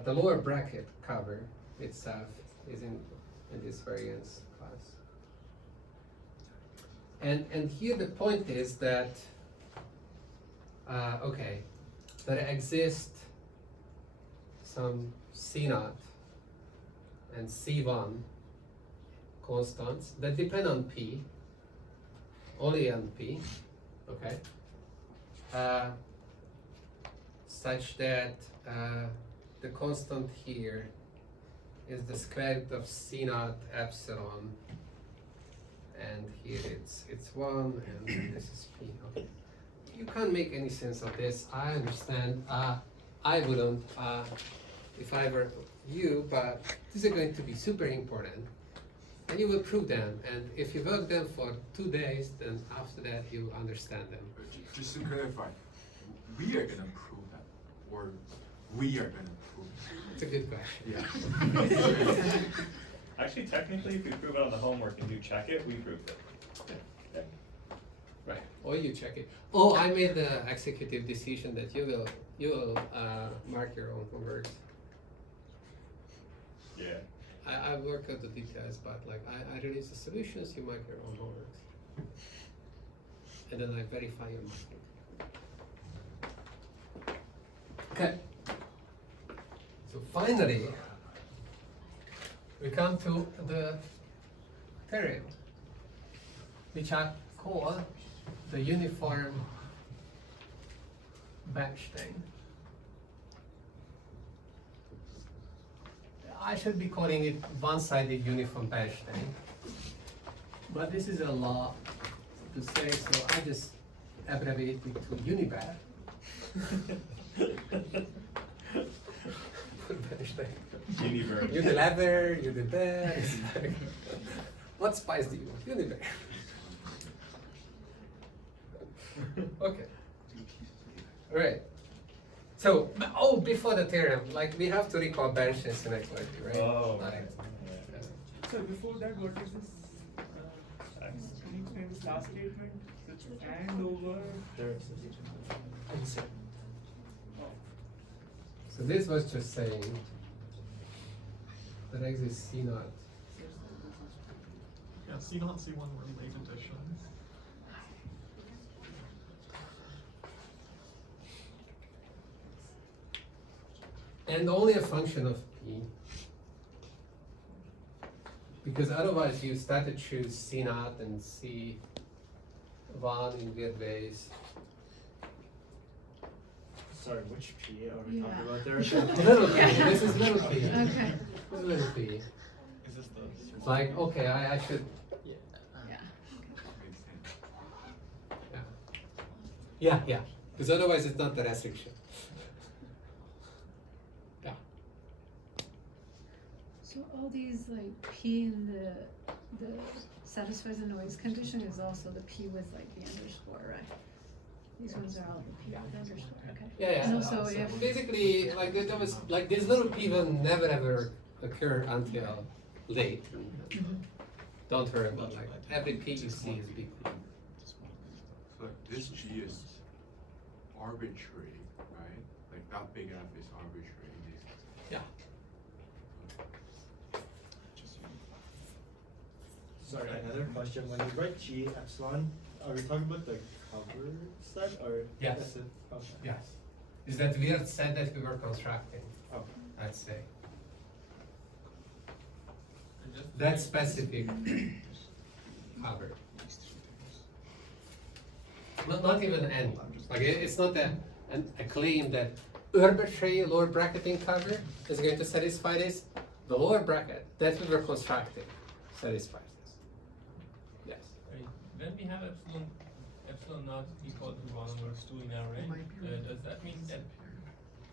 the lower bracket cover itself is in this variance class. And here the point is that, there exist some C0 and C1 constants that depend on P, only on P, okay? Such that the constant here is the square root of C0 epsilon, and here it's 1, and this is P. Okay. You can't make any sense of this. I understand. I wouldn't if I were you, but these are going to be super important. And you will prove them. And if you work them for 2 days, then after that you understand them. Just to clarify, we are gonna prove that, or we are gonna prove It's a good question. that. Yeah. Actually, technically, if we prove it on the homework and do check it, we proved it. Right. Or you check it. Oh, I made the executive decision that you will mark your own homeworks. Yeah. I work out the details, but like I release the solutions, you mark your own homeworks. And then I verify your marking. Okay. So finally, we come to the theorem, which I call the uniform Bernstein. I should be calling it one-sided uniform Bernstein, but this is a law to say, so I just abbreviate it to Unibar. Bernstein. Universe. Unilever, Unibear. It's like, what spice do you want? Unibear. Okay. Alright. So, before the theorem, like we have to recall Bernstein's inequality, right? Oh, Like, okay. So before that, what is this? Can you explain this last statement? It's and over. So this was just saying that X is C naught. Yeah, C naught, C1 were late additions. And only a function of P. Because otherwise you start to choose C naught and C1 in weird ways. Sorry, which P are we talking Yeah. about there? Little p, this is little p. Okay. This is little p. Is this the? It's like, okay, I should, Yeah. Makes sense. yeah. Because otherwise it's not the restriction. Yeah. So all these like P in the satisfies the noise condition is also the P with like the underscore, right? These ones are all the P with underscore, okay. Yeah. And also if, Basically, like there was, like this little p will never ever occur until late. Don't worry about like every p you see is big P. So like this G is arbitrary, right? Like that big F is arbitrary in this. Yeah. Sorry, another question. When you write G epsilon, are we talking about the cover set or? Yes. is it- Okay. Yes. Is that weird set that we were constructing, Okay. I'd say. That specific cover. Not even any. Like it's not a claim that arbitrary lower bracketing cover is going to satisfy this. The lower bracket that we were constructing satisfies this. Yes. Right. When we have epsilon not equal to 1 over 2 in our range, does that mean that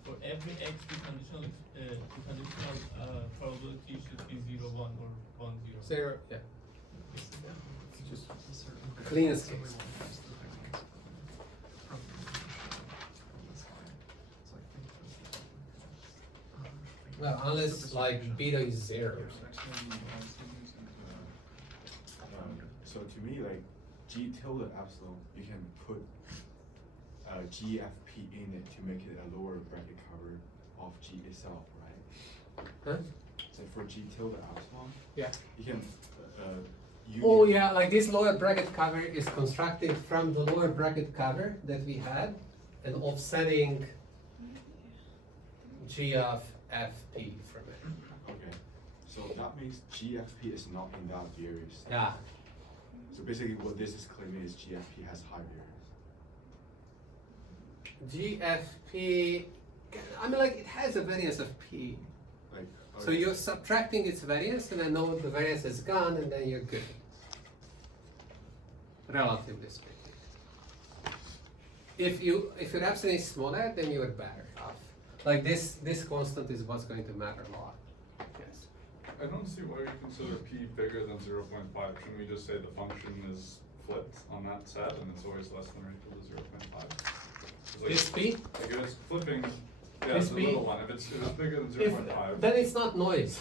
for every x the conditional probability should be 0, 1 or 1, 0? Zero. Yeah. Just cleanest case. Well, unless like beta is 0 or something. So to me, like G tilde epsilon, you can put GFP in it to make it a lower bracket cover of G itself, right? Huh? So for G tilde epsilon, Yeah. you can Oh yeah, like this lower bracket cover is constructed from the lower bracket cover that we had and offsetting G of FP from it. Okay, so that means GFP is not in that variance. Yeah. So basically, what this is claiming is GFP has high variance. GFP, I mean like it has a variance of P. Like, So you're subtracting its variance and I know the variance is gone and then you're good. Relatively speaking. If your epsilon is smaller, then you're better off. Like this constant is what's going to matter a lot. Yes. I don't see why you consider p bigger than 0.5. Shouldn't we just say the function is flipped on that set and it's always less than or equal to 0.5? This p? Like if it's flipping, yeah, This it's the p? little one. If it's bigger than If, 0.5, then it's not noise.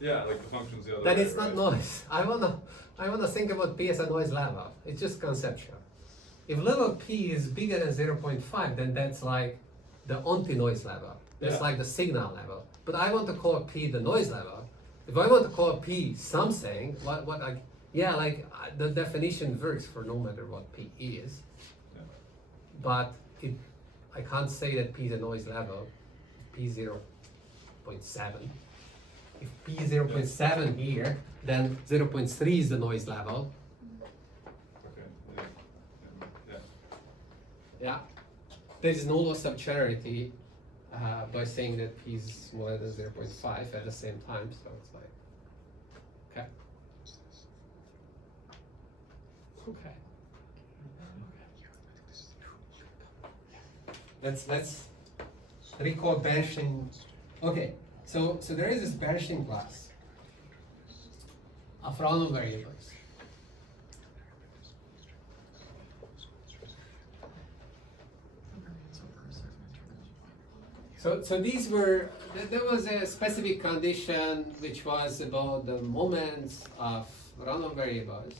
yeah, like the function's the other Then way, it's not right? noise. I wanna think about p as a noise level. It's just conceptual. If little p is bigger than 0.5, then that's like the anti-noise level. That's Yeah. like the signal level. But I want to call p the noise level. If I want to call p something, the definition works for no matter what p is. Yeah. But I can't say that p is a noise level. P 0.7. if P is 0.7 here, then 0.3 is the noise level. Okay, yeah, yeah. Yeah. There is no loss of generality by saying that P is smaller than 0.5 at the same time, so it's like, okay. Okay. Let's recall Bernstein. Okay, so there is this Bernstein class of random variables. So these were, there was a specific condition which was about the moments of random variables,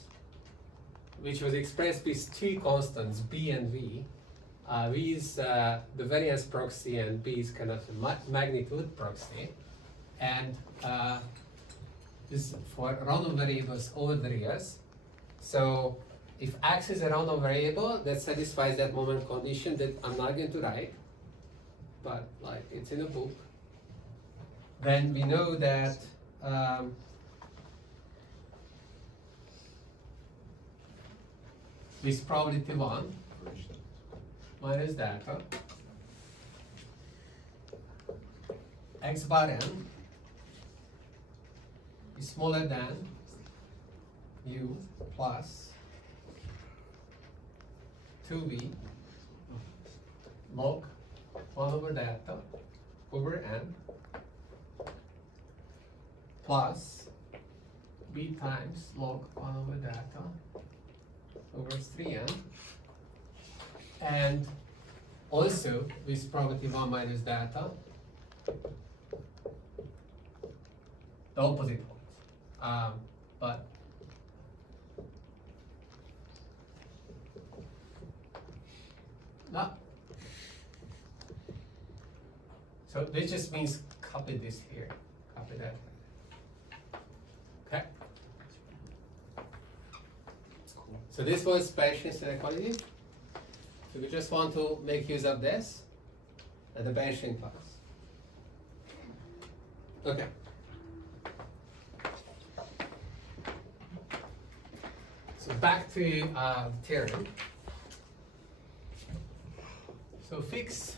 which was expressed with two constants, B and V. V is the variance proxy and B is kind of a magnitude proxy. And this for random variables over the years. So if X is a random variable that satisfies that moment condition that I'm not going to write, but like it's in a book, then we know that this probability 1 minus delta x bar n is smaller than u plus 2v log 1 over delta over n plus b times log 1 over delta over 3n, and also with probability 1 minus delta the opposite holds, but no. So this just means copy this here, copy that. Okay. So this was Bernstein's inequality. So we just want to make use of this at the Bernstein class. Okay. So back to theorem. So fix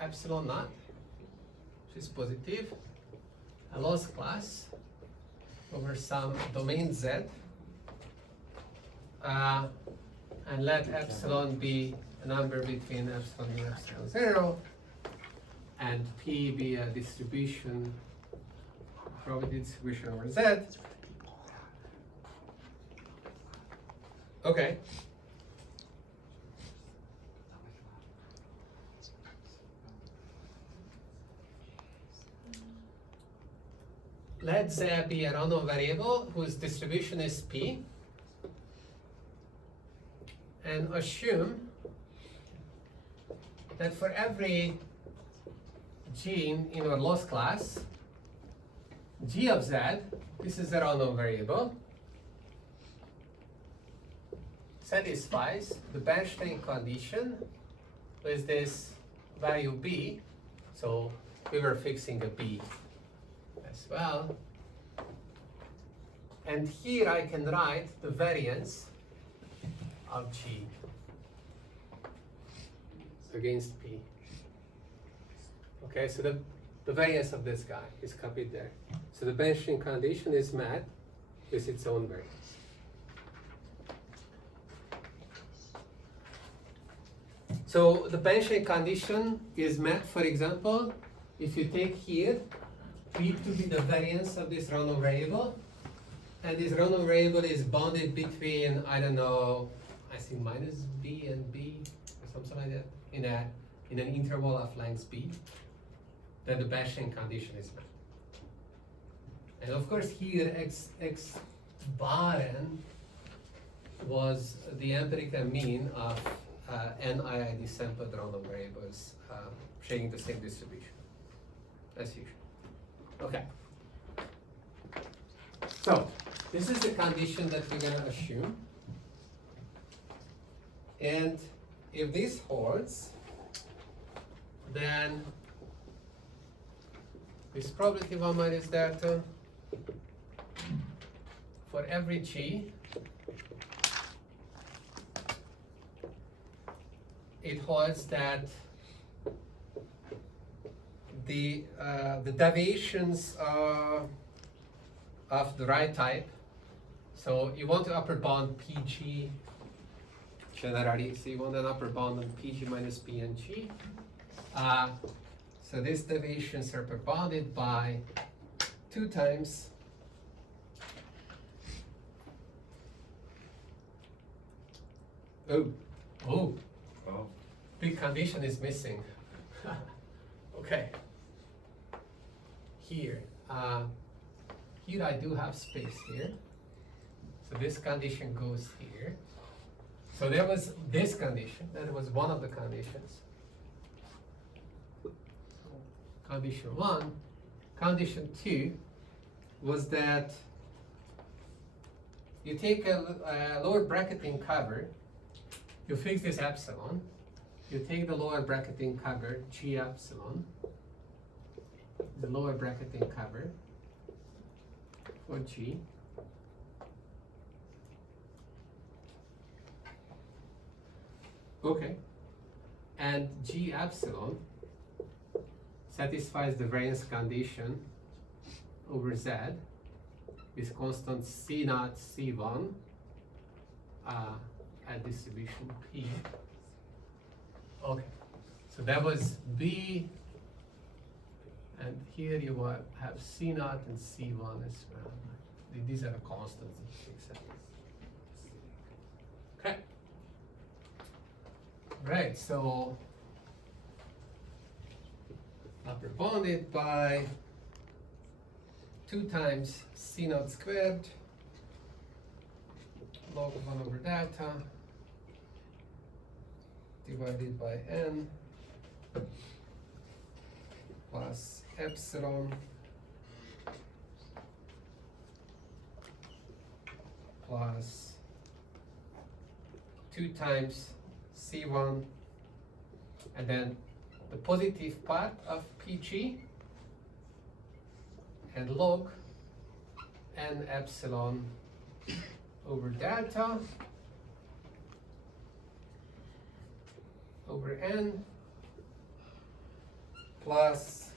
epsilon naught, which is positive, a loss class over some domain Z, and let epsilon be a number between epsilon and epsilon 0, and P be a distribution, probability distribution over Z. Okay. Let Z be a random variable whose distribution is P, and assume that for every gene in our loss class, G of Z, this is a random variable, satisfies the Bernstein condition with this value B. So we were fixing a B as well. And here I can write the variance of G against P. Okay, so the variance of this guy is copied there. So the Bernstein condition is met with its own variance. So the Bernstein condition is met, for example, if you take here P to be the variance of this random variable, and this random variable is bounded between, I don't know, I think minus B and B, or something like that, in an interval of length B, then the Bernstein condition is met. And of course here x bar n was the empirical mean of NIID sampled random variables sharing the same distribution as usual. Okay. So this is the condition that we're gonna assume. And if this holds, then this probability 1 minus delta for every G, it holds that the deviations of the right type. So you want to upper bound PG generally. So you want an upper bound on PG minus P and G. So these deviations are bounded by 2 times oh, big condition is missing. Okay. Here I do have space here. So this condition goes here. So there was this condition, that was one of the conditions. Condition 1. Condition 2 was that you take a lower bracketing cover, you fix this epsilon, you take the lower bracketing cover, G epsilon, the lower bracketing cover for G, okay, and G epsilon satisfies the variance condition over Z with constant C naught C1 at distribution P. Okay, so that was B, and here you have C naught and C1 as well. These are the constants. Okay. Right, so upper bounded by 2 times C naught squared log of 1 over delta divided by n plus epsilon plus 2 times C1, and then the positive part of PG and log n epsilon over delta over n plus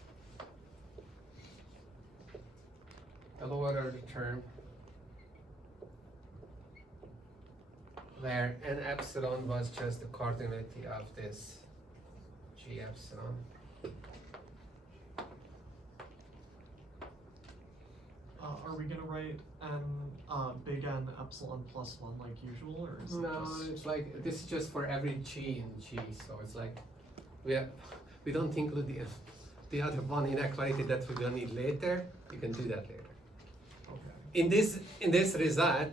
the lower order term where n epsilon was just the cardinality of this G epsilon. Are we gonna write big N epsilon plus 1 like usual, or is it No, just... it's like this is just for every G in G, so it's like we don't include the other one inequality that we're gonna need later. You can do that later. Okay. In this result,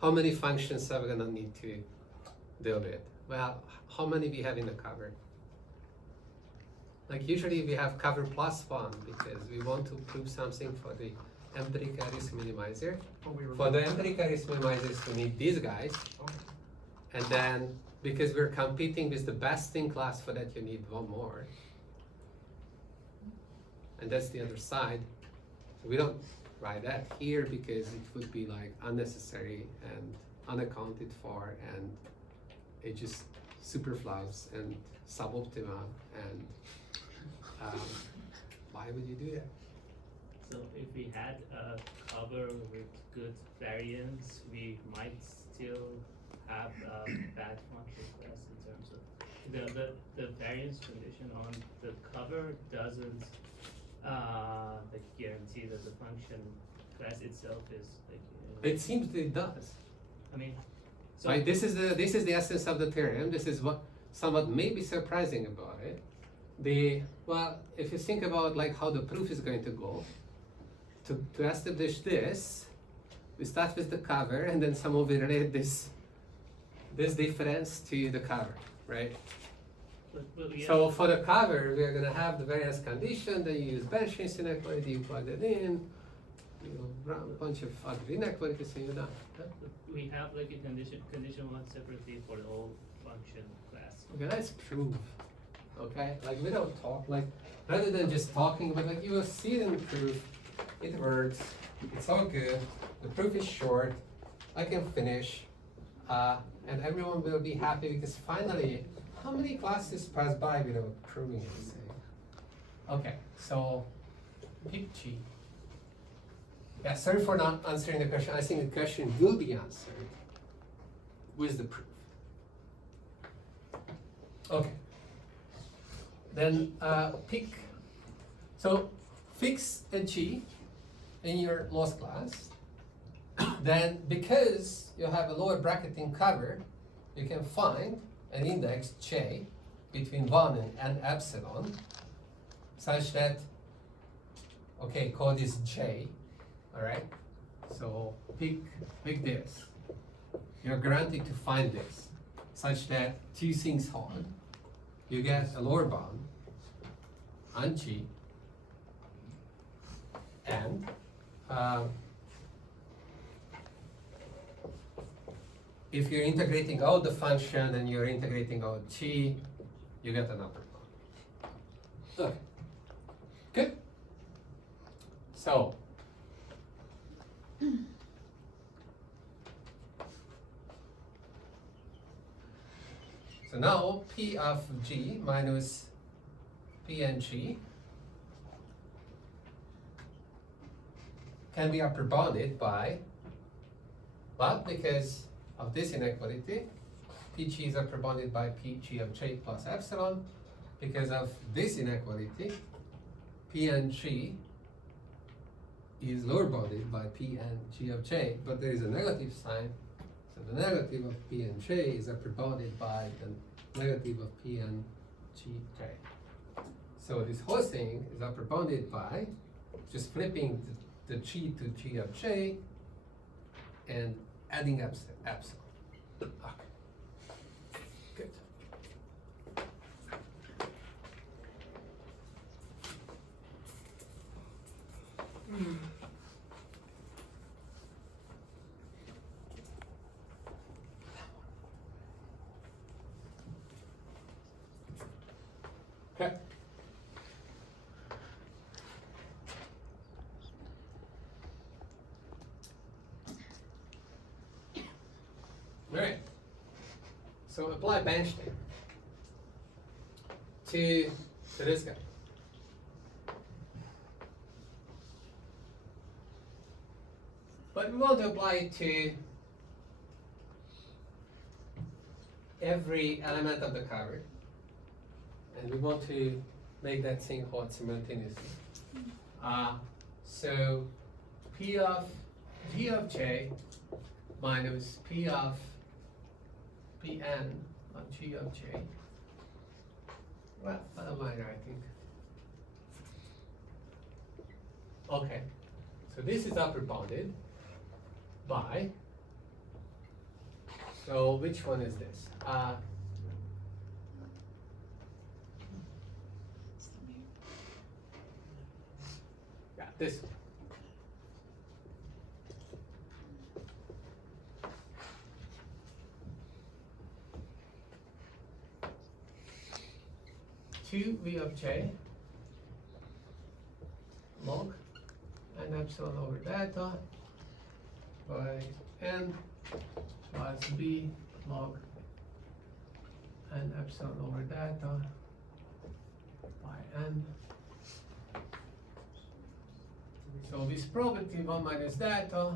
how many functions are we gonna need to deal with? Well, how many we have in the cover? Like usually we have cover plus 1 because we want to prove something for the empirical risk minimizer. For the empirical risk minimizers, we need these guys. Okay. And then, because we're competing with the best in class, for that you need 1 more. And that's the other side. So we don't write that here because it would be like unnecessary and unaccounted for, and it just superfluous and suboptimal, and why would you do that? So if we had a cover with good variance, we might still have a bad function class in terms of the variance condition on the cover doesn't like guarantee that the function class itself is like. It seems that it does. I mean, so Right, this is the essence of the theorem. This is what somewhat may be surprising about it. Well, if you think about like how the proof is going to go, to establish this, we start with the cover and then somehow we relate this difference to the cover, right? but we So for the cover, we are going to have the variance condition, then you use Bernstein's inequality, you plug it in, you run a bunch of other inequalities and you're done. we have like a condition 1 separately for the whole function class. Okay, let's prove. Okay, like we don't talk, like rather than just talking, but like you will see it in proof it works, it's all good, the proof is short, I can finish, and everyone will be happy because finally, how many classes pass by without proving anything? Okay, so pick G. Yeah, sorry for not answering the question. I think the question will be answered with the proof. Okay. Then pick, so fix a G in your loss class. Then because you have a lower bracketing cover, you can find an index J between 1 and epsilon such that, okay, call this J, all right? So pick this. You're guaranteed to find this such that two things hold. You get a lower bound on G, and if you're integrating out the function and you're integrating out G, you get an upper bound. Okay, good. So, now P of G minus P and G can be upper bounded by, well, because of this inequality, PG is upper bounded by PG of J plus epsilon. Because of this inequality, P and G is lower bounded by P and G of J, but there is a negative sign, so the negative of P and J is upper bounded by the negative of P and J. So this whole thing is upper bounded by just flipping the G to G of J and adding epsilon. Okay. Good. Okay. Alright. So apply Bernstein to this guy. But we want to apply it to every element of the cover. And we want to make that thing hold simultaneously. So P of G of J minus P of Pn on G of J. Well, I don't mind, I think. Okay, so this is upper bounded by, so which one is this? Yeah, this one. Two V of J log n epsilon over delta by n plus b log n epsilon over delta by n. So this probability 1 minus delta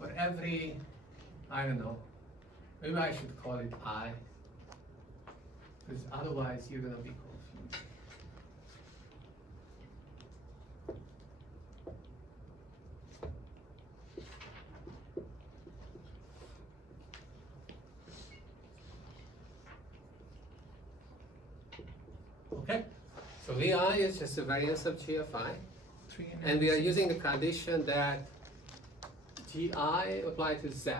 for every, I don't know, maybe I should call it I, because otherwise you're gonna be confused. Okay, so VI is just a variance of G of I, and we are using the condition that GI applied to Z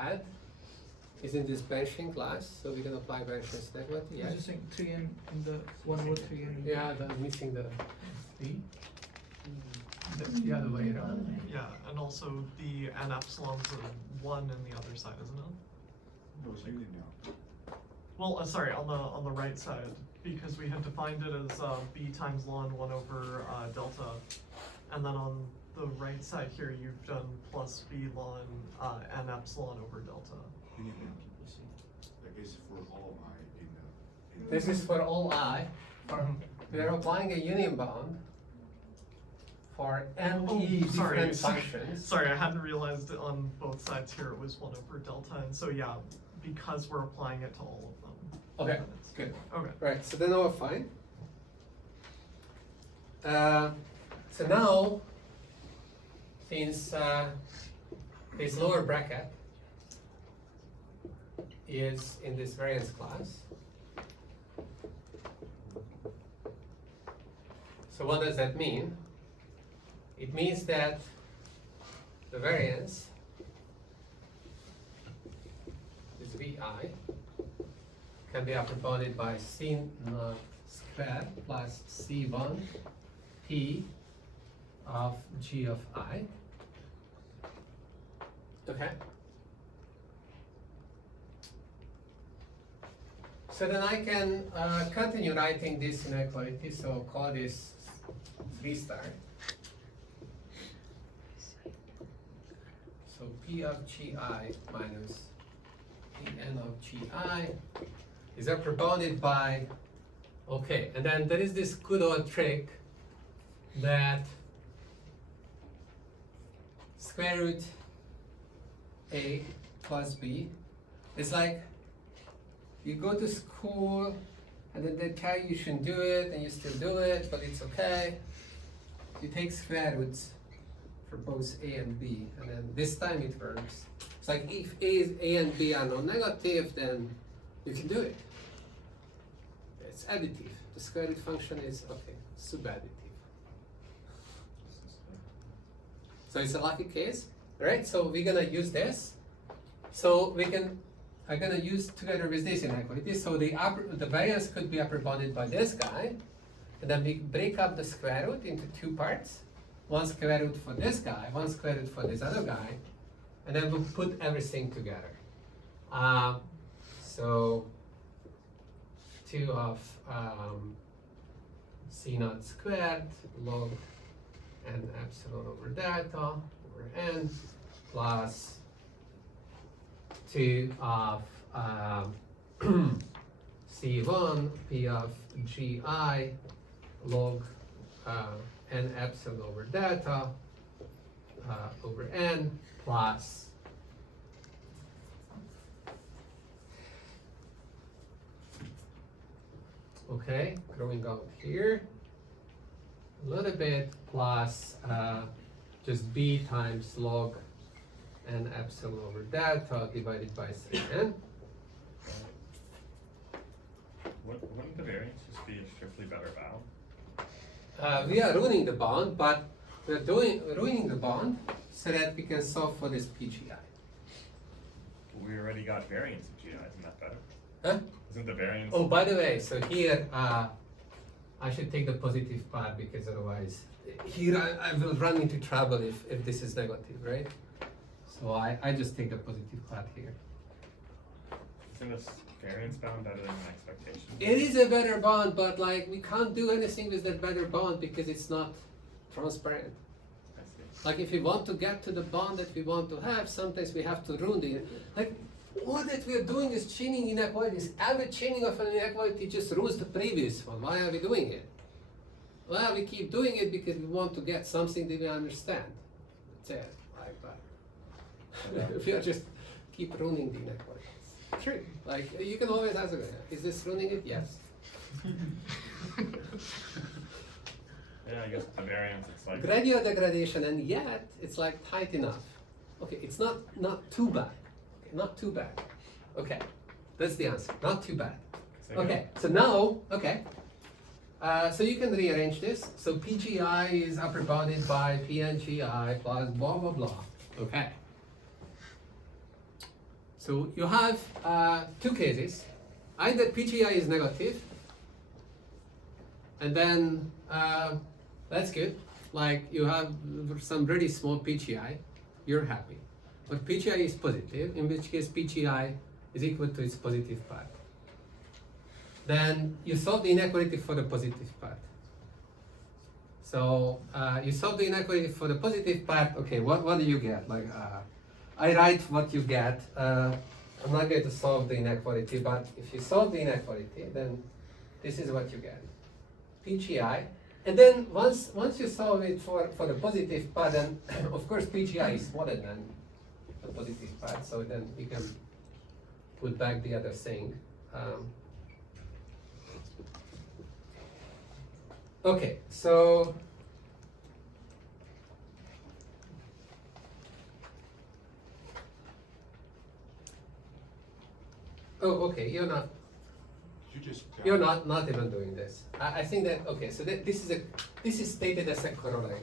is in this Bernstein class, so we can apply Bernstein's inequality. You're Yes. just saying 3n in the 1 over 3n. Yeah, that's missing the B. The other way around. Yeah, and also the n epsilon's a 1 in the other side, isn't it? No, saying it now. Well, sorry, on the right side, because we had defined it as b times ln 1 over delta And then on the right side here, you've done plus b ln n epsilon over delta. Like it's for all I in the. This is for all I. We are applying a union bound for any different functions. Sorry, I hadn't realized on both sides here it was 1 over delta, and so yeah, because we're applying it to all of them. Okay, then it's- good. Okay. Right, so then we're fine. So now, since this lower bracket is in this variance class, so what does that mean? It means that the variance is VI can be upperbounded by C naught squared plus C1 P of G of I. Okay. So then I can continue writing this inequality, so I'll call this 3 star. So P of Gi minus Pn of Gi is upperbounded by, okay, and then there is this good old trick that square root A plus B is like you go to school and then they tell you shouldn't do it and you still do it, but it's okay. You take square roots for both A and B, and then this time it works. It's like if A and B are non-negative, then you can do it. It's additive. The square root function is, okay, subadditive. So it's a lucky case, right? So we're gonna use this. So I'm gonna use together with this inequality. So the variance could be upperbounded by this guy, and then we break up the square root into 2 parts. 1 square root for this guy, 1 square root for this other guy, and then we'll put everything together. So 2 of C naught squared log n epsilon over delta over n plus 2 of C1 P of Gi log n epsilon over delta over n plus okay, growing out here a little bit plus just b times log n epsilon over delta divided by 3n. Wouldn't the variance just be a strictly better bound? We are ruining the bound, but we're ruining the bound so that we can solve for this PGI. We already got variance of GI, isn't that better? Huh? Isn't the variance? Oh, by the way, so here I should take the positive part because otherwise here I will run into trouble if this is negative, right? So I just take the positive part here. Isn't this variance bound better than my expectation? It is a better bond, but like we can't do anything with that better bond because it's not transparent. I see. Like if we want to get to the bond that we want to have, sometimes we have to ruin the, like all that we are doing is chaining inequalities. Every chaining of an inequality just ruins the previous one. Why are we doing it? Well, we keep doing it because we want to get something that we understand. That's it, like that. We are just keep ruining the inequalities. True. Like you can always ask, is this ruining it? Yes. Yeah, I guess the variance, it's like. Gradual degradation, and yet it's like tight enough. Okay, it's not too bad. Okay, not too bad. Okay, that's the answer. Not too bad. Okay, so now, okay. So you can rearrange this. So PGI is upper bounded by PNGI plus blah blah blah. Okay. So you have 2 cases. Either PGI is negative, and then that's good. Like you have some really small PGI, you're happy. But PGI is positive, in which case PGI is equal to its positive part. Then you solve the inequality for the positive part. So you solve the inequality for the positive part. Okay, what do you get? Like I write what you get. I'm not going to solve the inequality, but if you solve the inequality, then this is what you get. PGI. And then once you solve it for the positive part, then of course PGI is smaller than the positive part, so then you can put back the other thing. Okay, so okay, you're not even doing this. I think that okay. So this is stated as a corollary.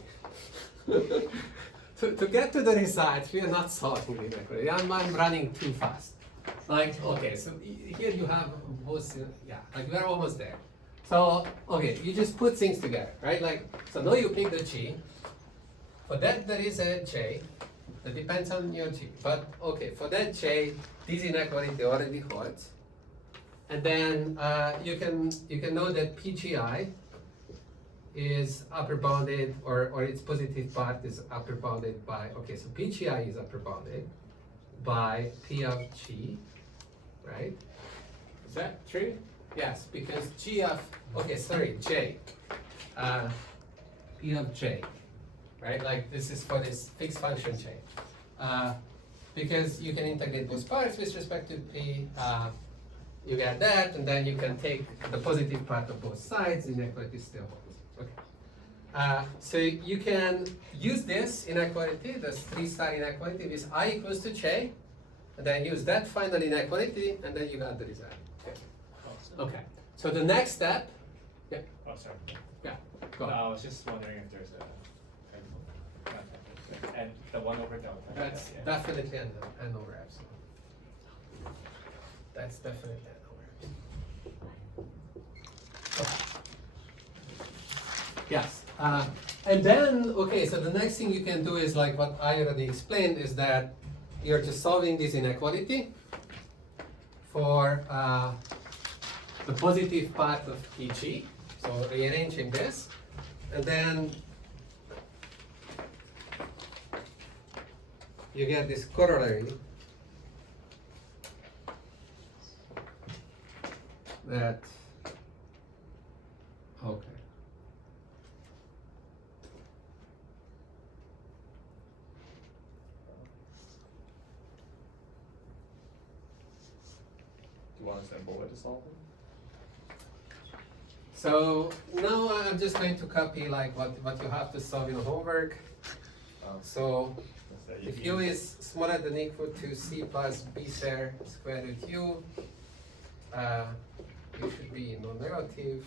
to get to the result, we are not solving the inequality. I'm running too fast. Like okay, so here you have both. Yeah, like we're almost there. So okay, you just put things together, right? Like so now you pick the G. For that there is a J. That depends on your G. But okay, for that J, this inequality already holds. And then you can know that PGI is upper bounded or its positive part is upper bounded by okay, so PGI is upper bounded by P of G, right? Is that true? Yes, because G of J. P of J. Right? Like this is for this fixed function J. Because you can integrate both parts with respect to P, you get that, and then you can take the positive part of both sides, inequality still holds. Okay. So you can use this inequality, this 3-star inequality with I equals to J, and then use that final inequality, and then you got the result. Okay. Okay. So the next step, yeah. Oh, sorry. Yeah. Go No, ahead. I was just wondering if there's and the 1 over delta. That's yeah. definitely an over epsilon. That's definitely an over epsilon. Okay. Yes. And then, okay, so the next thing you can do is like what I already explained is that you're just solving this inequality for the positive part of PG. So rearranging this. And then you get this corollary that, okay. Do you want a simple way to solve them? So now I'm just going to copy like what you have to solve in homework. So if u is smaller than or equal to c plus b square root u, u should be non-negative,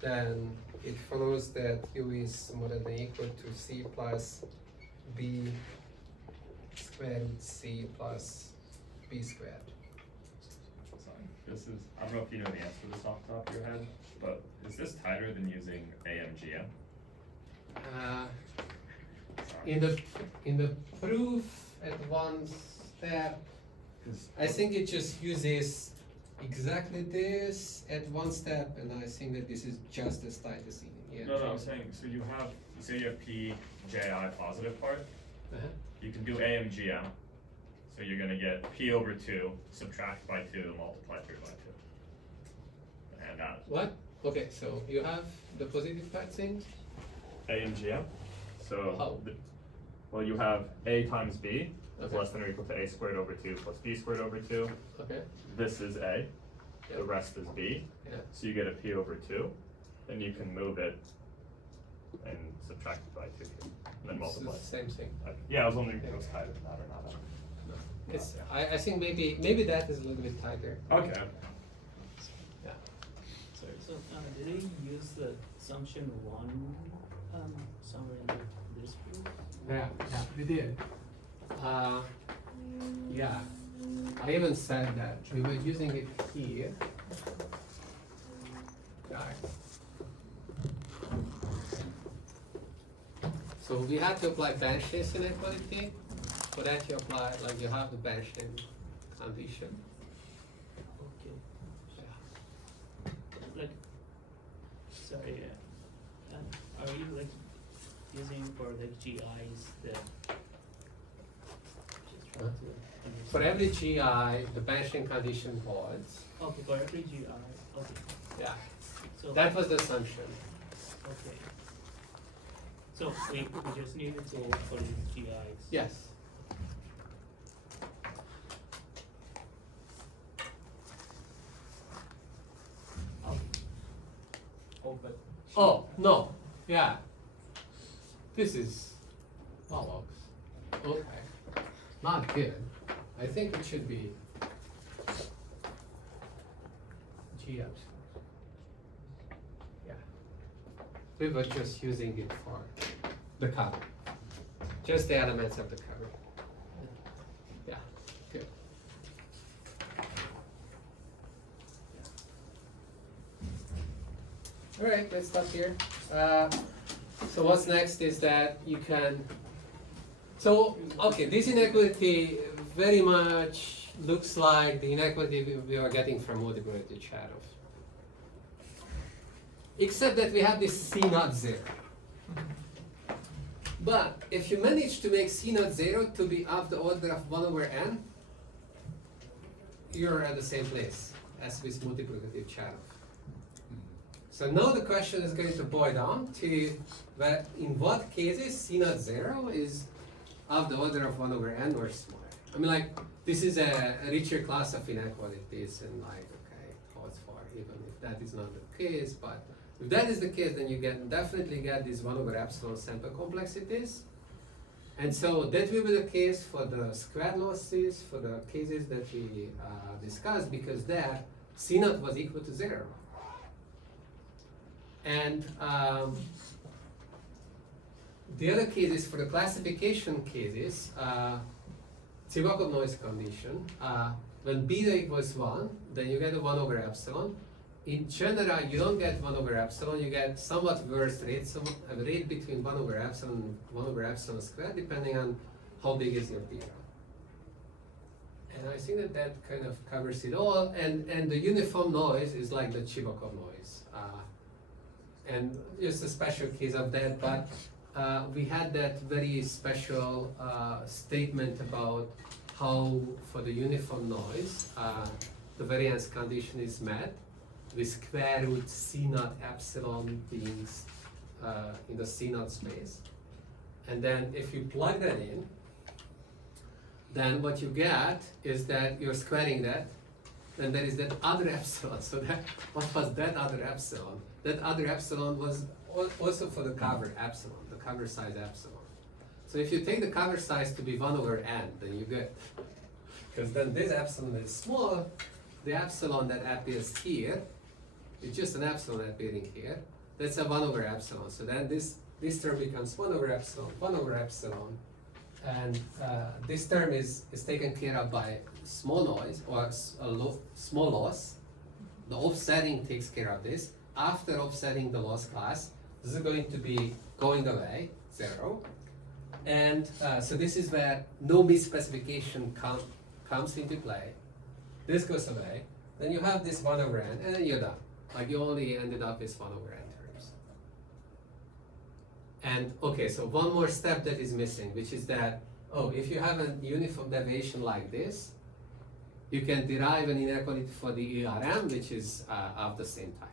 then it follows that u is smaller than or equal to c plus b square root c plus b squared. This is, I don't know if you know the answer to this off the top of your head, but is this tighter than using AMGM? In the proof at one step, I think it just uses exactly this at one step, and I think that this is just as tight as in No, I'm saying, so you say you have PJI positive part, you can do AMGM, so you're gonna get P over 2, subtract by 2, multiply through by 2. And What? Okay, so you have the positive part thing? AMGM, so, How? well, you have A times B is Okay. less than or equal to A squared over 2 plus B squared over 2. Okay. This is A, Yep. the rest is B. Yeah. So you get a P over 2, then you can move it and subtract it by 2 here, and then It's the multiply. same thing. Yeah, I was wondering if it was tighter than that or not. It's, I think maybe that is a little bit tighter. Okay. Yeah. Sorry, so did he use the assumption 1 somewhere in this proof? Yeah, we did. Yeah, I even said that we were using it here. Right. So we had to apply Bernstein's inequality. For that you apply, like you have the Bernstein condition. Okay. Yeah. Like, sorry, are you like using for like GIs the? Just trying to understand. For every GI, the Bernstein condition holds. Okay, for every GI, okay. Yeah, So that was the assumption. okay. So we just need to go for these GIs. Yes. Oh, but. Oh, no, yeah. This is bollocks. Okay, not good. I think it should be G epsilon. Yeah. We were just using it for the cover. Just the elements of the cover. Yeah, good. All right, let's stop here. So what's next is that you can, so, okay, this inequality very much looks like the inequality we are getting from multiplicative Charoff. Except that we have this C naught 0. But if you manage to make C naught 0 to be of the order of 1 over n, you're at the same place as with multiplicative Charoff. So now the question is going to boil down to that in what cases C naught 0 is of the order of 1 over n or smaller. I mean, like, this is a richer class of inequalities, and like, okay, holds for even if that is not the case, but if that is the case, then you definitely get these 1 over epsilon sample complexities. And so that will be the case for the squared losses, for the cases that we discussed, because there C naught was equal to 0. And the other cases, for the classification cases, Tsibakov noise condition, when beta equals 1, then you get a 1 over epsilon. In general, you don't get 1 over epsilon, you get somewhat worse rate, a rate between 1 over epsilon and 1 over epsilon squared, depending on how big is your beta. And I think that that kind of covers it all. And the uniform noise is like the Chibokov noise. And just a special case of that, but we had that very special statement about how for the uniform noise, the variance condition is met with square root C naught epsilon being in the C naught space. And then if you plug that in, then what you get is that you're squaring that, and there is that other epsilon. So that, what was that other epsilon? That other epsilon was also for the cover epsilon, the cover size epsilon. So if you take the cover size to be 1 over n, then you get, because then this epsilon is small, the epsilon that appears here, it's just an epsilon appearing here, that's a 1 over epsilon. So then this term becomes 1 over epsilon, 1 over epsilon, and this term is taken care of by small noise or small loss. The offsetting takes care of this. After offsetting the loss class, this is going to be going away, 0. And so this is where no misspecification comes into play. This goes away. Then you have this 1 over n, and then you're done. Like you only ended up with 1 over n terms. And okay, so one more step that is missing, which is that, oh, if you have a uniform deviation like this, you can derive an inequality for the ERM, which is of the same type.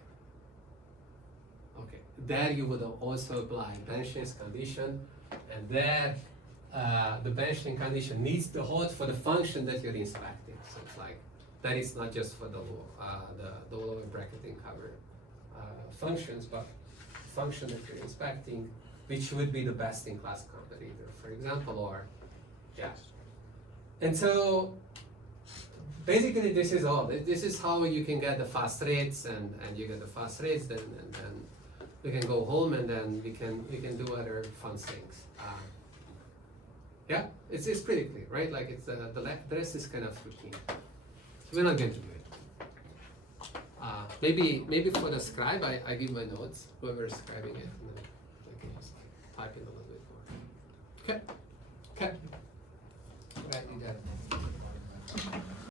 Okay, there you would also apply Bernstein's condition, and there the Bernstein condition needs to hold for the function that you're inspecting. So it's like that is not just for the lower bracketing cover functions, but function that you're inspecting, which would be the best in class comparator, for example, or yeah. And so basically this is all. This is how you can get the fast rates, and you get the fast rates, then we can go home, and then we can do other fun things. Yeah, it's pretty clear, right? Like it's the rest is kind of routine. So we're not going to do it. Maybe for the scribe, I give my notes, whoever's scribing it, and then I can just type in a little bit more. Okay.